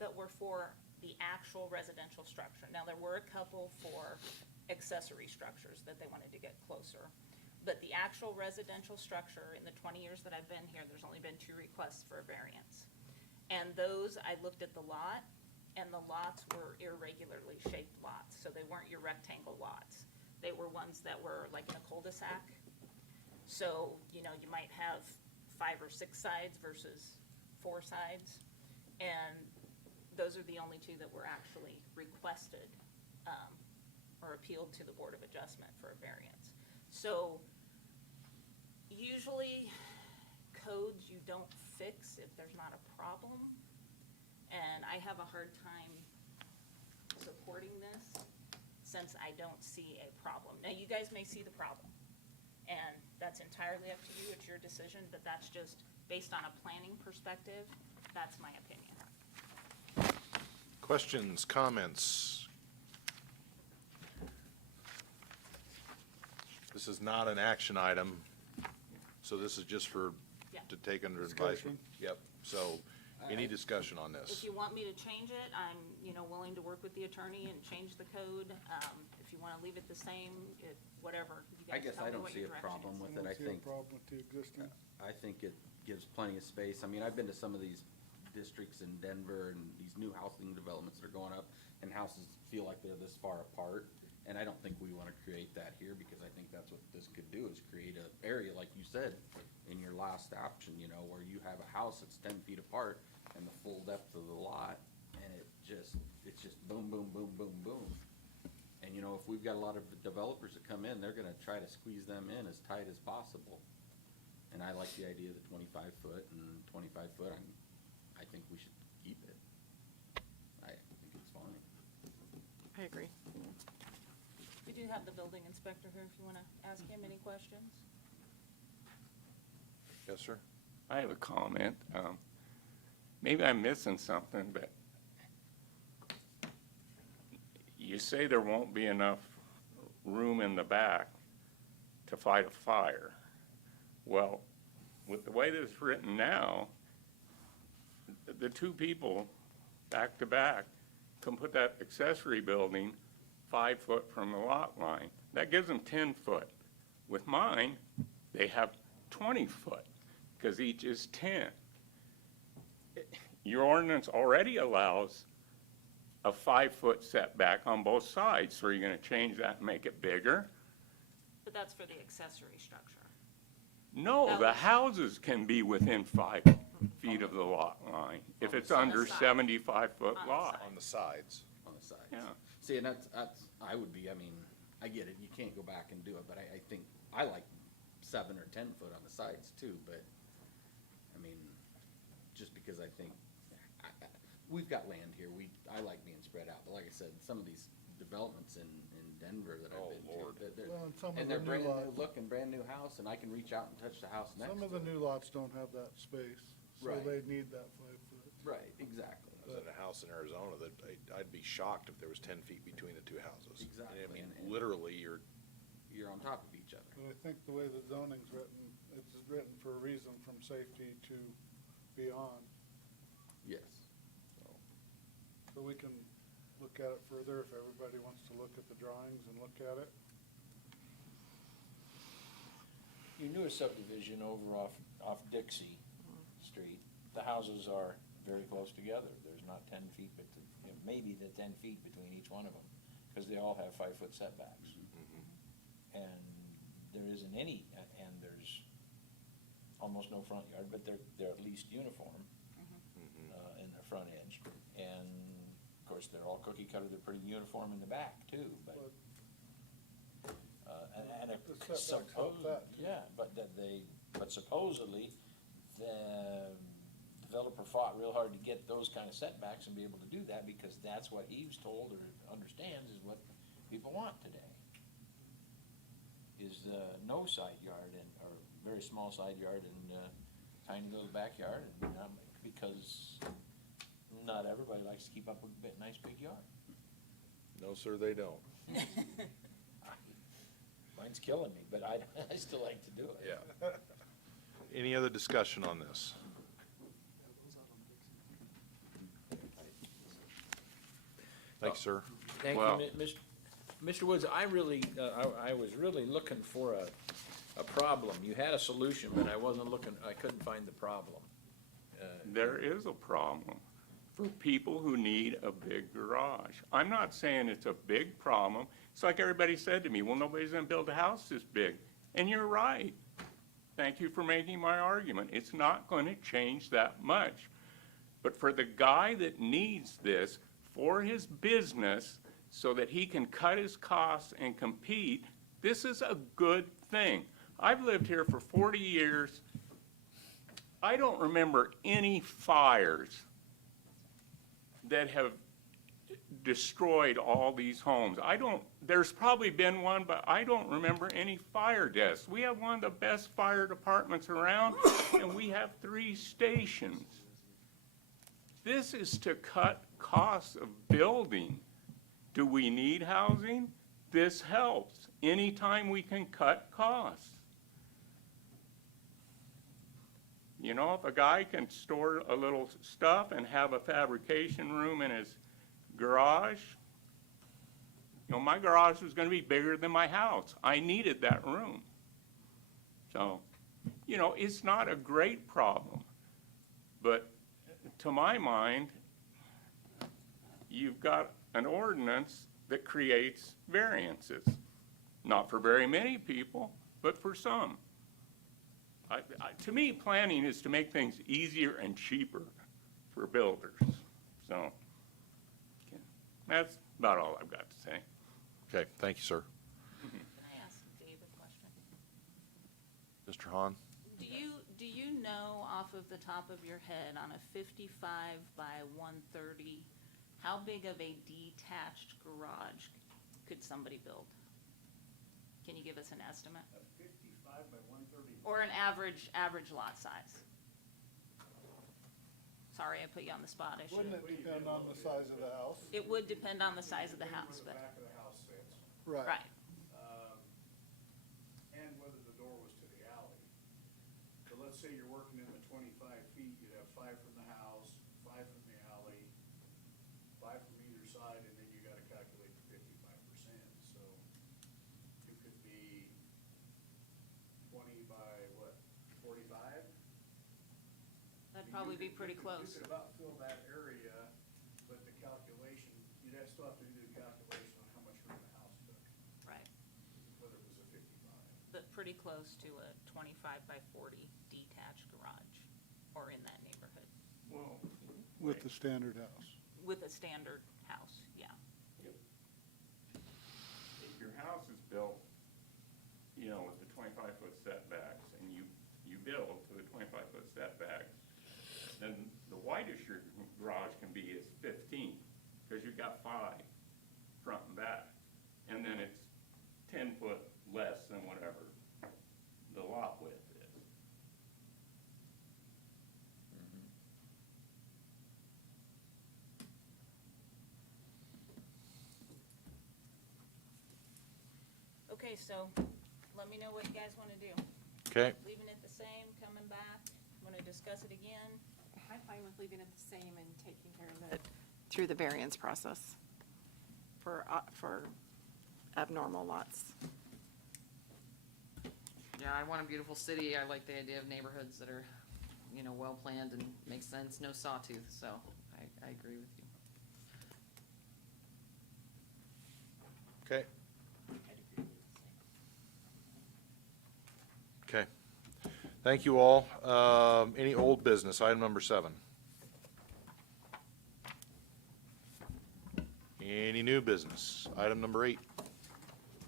that were for the actual residential structure. Now, there were a couple for accessory structures that they wanted to get closer. But the actual residential structure, in the 20 years that I've been here, there's only been 2 requests for a variance. And those, I looked at the lot, and the lots were irregularly shaped lots, so they weren't your rectangle lots. They were ones that were like in a cul-de-sac. So, you know, you might have 5 or 6 sides versus 4 sides. And those are the only 2 that were actually requested, or appealed to the Board of Adjustment for a variance. So, usually, codes you don't fix if there's not a problem. And I have a hard time supporting this since I don't see a problem. Now, you guys may see the problem, and that's entirely up to you, it's your decision, but that's just based on a planning perspective, that's my opinion. Questions, comments? This is not an action item, so this is just for, Yeah. to take under advisement. Discussion. Yep, so, any discussion on If this? you want me to change it, I'm, you know, willing to work with the attorney and change the code. If you wanna leave it the same, whatever. You I guys guess tell I me don't what see your a direction problem is. with I it. don't I see a think, problem with the existing. I think it gives plenty of space. I mean, I've been to some of these districts in Denver and these new housing developments that are going up, and houses feel like they're this far apart. And I don't think we wanna create that here, because I think that's what this could do, is create a area, like you said, in your last option, you know, where you have a house that's 10 feet apart and the full depth of the lot, and it's just boom, boom, boom, boom, boom. And, you know, if we've got a lot of developers that come in, they're gonna try to squeeze them in as tight as possible. And I like the idea of the 25 foot and 25 foot, I think we should keep it. I think it's fine. I agree. We do have the building inspector here if you wanna ask him any questions. Yes, sir? I have a comment. Maybe I'm missing something, but you say there won't be enough room in the back to fight a fire. Well, with the way this is written now, the 2 people back to back can put that accessory building 5 foot from the lot line. That gives them 10 foot. With mine, they have 20 foot, because each is 10. Your ordinance already allows a 5 foot setback on both sides, so are you gonna change that and make it bigger? But that's for the accessory structure. No, That the was- houses can be within 5 feet of the lot line, if it's On the under side. 75-foot On the lot. side. On the sides. On the sides. Yeah. See, and that's, I would be, I mean, I get it, you can't go back and do it, but I think, I like 7 or 10 foot on the sides too, but, I mean, just because I think, we've got land here, I like being spread out, but like I said, some of these developments in Denver that Oh, I've been Lord. to, Well, and some of and the they're new brand new lots, look and brand new house, and I can reach out and touch the house next to it. some of the new lots don't have that space, so Right. they need that 5 foot. Right, exactly. I was in a house in Arizona that I'd be shocked if there was 10 feet between the 2 houses. Exactly, I mean, and- literally, you're, You're on top of each other. But I think the way the zoning's written, it's written for a reason, from safety to beyond. Yes. So we can look at it further if everybody wants to look at the drawings and look at it. Your newest subdivision over off Dixie Street, the houses are very close together. There's not 10 feet, but maybe the 10 feet between each one of them, because they all have 5 foot setbacks. And there isn't any, and there's almost no front yard, but they're at least uniform in their front edge. And of course, they're all cookie cutter, they're pretty uniform in the back too, but. And The setbacks help that. yeah, but supposedly, the developer fought real hard to get those kind of setbacks and be able to do that, because that's what he's told or understands is what people want today. Is no side yard or very small side yard and tiny little backyard, and because Not everybody likes to keep up a nice big yard. No, sir, they don't. Mine's killing me, but I still like to do it. Yeah. Any other discussion on this? Thanks, sir. Thank Well- you, Mr. Woods. I really, I was really looking for a problem. You had a solution, but I couldn't find the problem. There is a problem for people who need a big garage. I'm not saying it's a big problem. It's like everybody said to me, well, nobody's gonna build a house this big. And you're right. Thank you for making my argument. It's not gonna change that much. But for the guy that needs this for his business so that he can cut his costs and compete, this is a good thing. I've lived here for 40 years. I don't remember any fires that have destroyed all these homes. There's probably been one, but I don't remember any fire deaths. We have one of the best fire departments around, and we have 3 stations. This is to cut costs of building. Do we need housing? This helps. Anytime we can cut costs. You know, if a guy can store a little stuff and have a fabrication room in his garage, you know, my garage was gonna be bigger than my house. I needed that room. So, you know, it's not a great problem, but to my mind, you've got an ordinance that creates variances. Not for very many people, but for some. To me, planning is to make things easier and cheaper for builders. So, that's about all I've got to say. Okay, thank you, sir. Can I ask Dave a question? Mr. Hahn? Do you know off of the top of your head on a 55 by 130, how big of a detached garage could somebody build? Can you give us an estimate? A 55 by 130. Or an average lot size? Sorry, I put you on the spot. I Wouldn't should've- it depend on the size of the house? It would depend on the size of the Depending house, where but, the back of the house sits. right. And whether the door was to the alley. So let's say you're working in the 25 feet, you'd have 5 from the house, 5 from the alley, 5 from either side, and then you gotta calculate the 55%. So it could be 20 by what, 45? That'd probably be pretty close. You could about fill that area, but the calculation, you'd still have to do the calculation on how much room the house took, Right. whether it was a 55. But pretty close to a 25 by 40 detached garage, or in that neighborhood, Well, With the standard house. with a standard house, yeah. if your house is built, you know, with the 25-foot setbacks, and you build to the 25-foot setbacks, then the widest your garage can be is 15, because you've got 5 front and back. And then it's 10 foot less than whatever the lot width is. Okay, so let me know what you guys want to do. Okay, Leaving it the same, coming back, want to discuss it again? I'm fine with leaving it the same and taking care of it through the variance process for abnormal lots. Yeah, I want a beautiful city. I like the idea of neighborhoods that are, you know, well-planned and make sense, no sawtooth, so I agree with you. okay. Okay. Thank you all. Any old business? Item number 7. Any new business? Item number 8.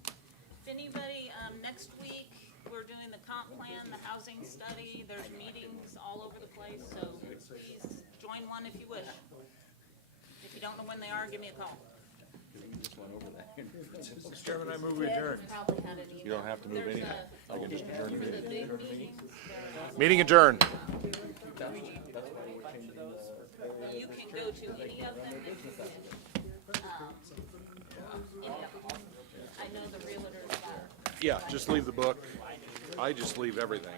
If anybody, next week, we're doing the comp plan, the housing study, there's meetings all over the place, so please join one if you wish. If you don't know when they are, give me a call. Mr. Chairman, I move we adjourn. Probably had an email. You don't have to move There's anything. a- I can just adjourn the For the meeting. big meetings, there are- Meeting adjourned. capture those? You can go to any of them, and you can, any of them. I know the realtors got Yeah, just leave the book. I just leave everything.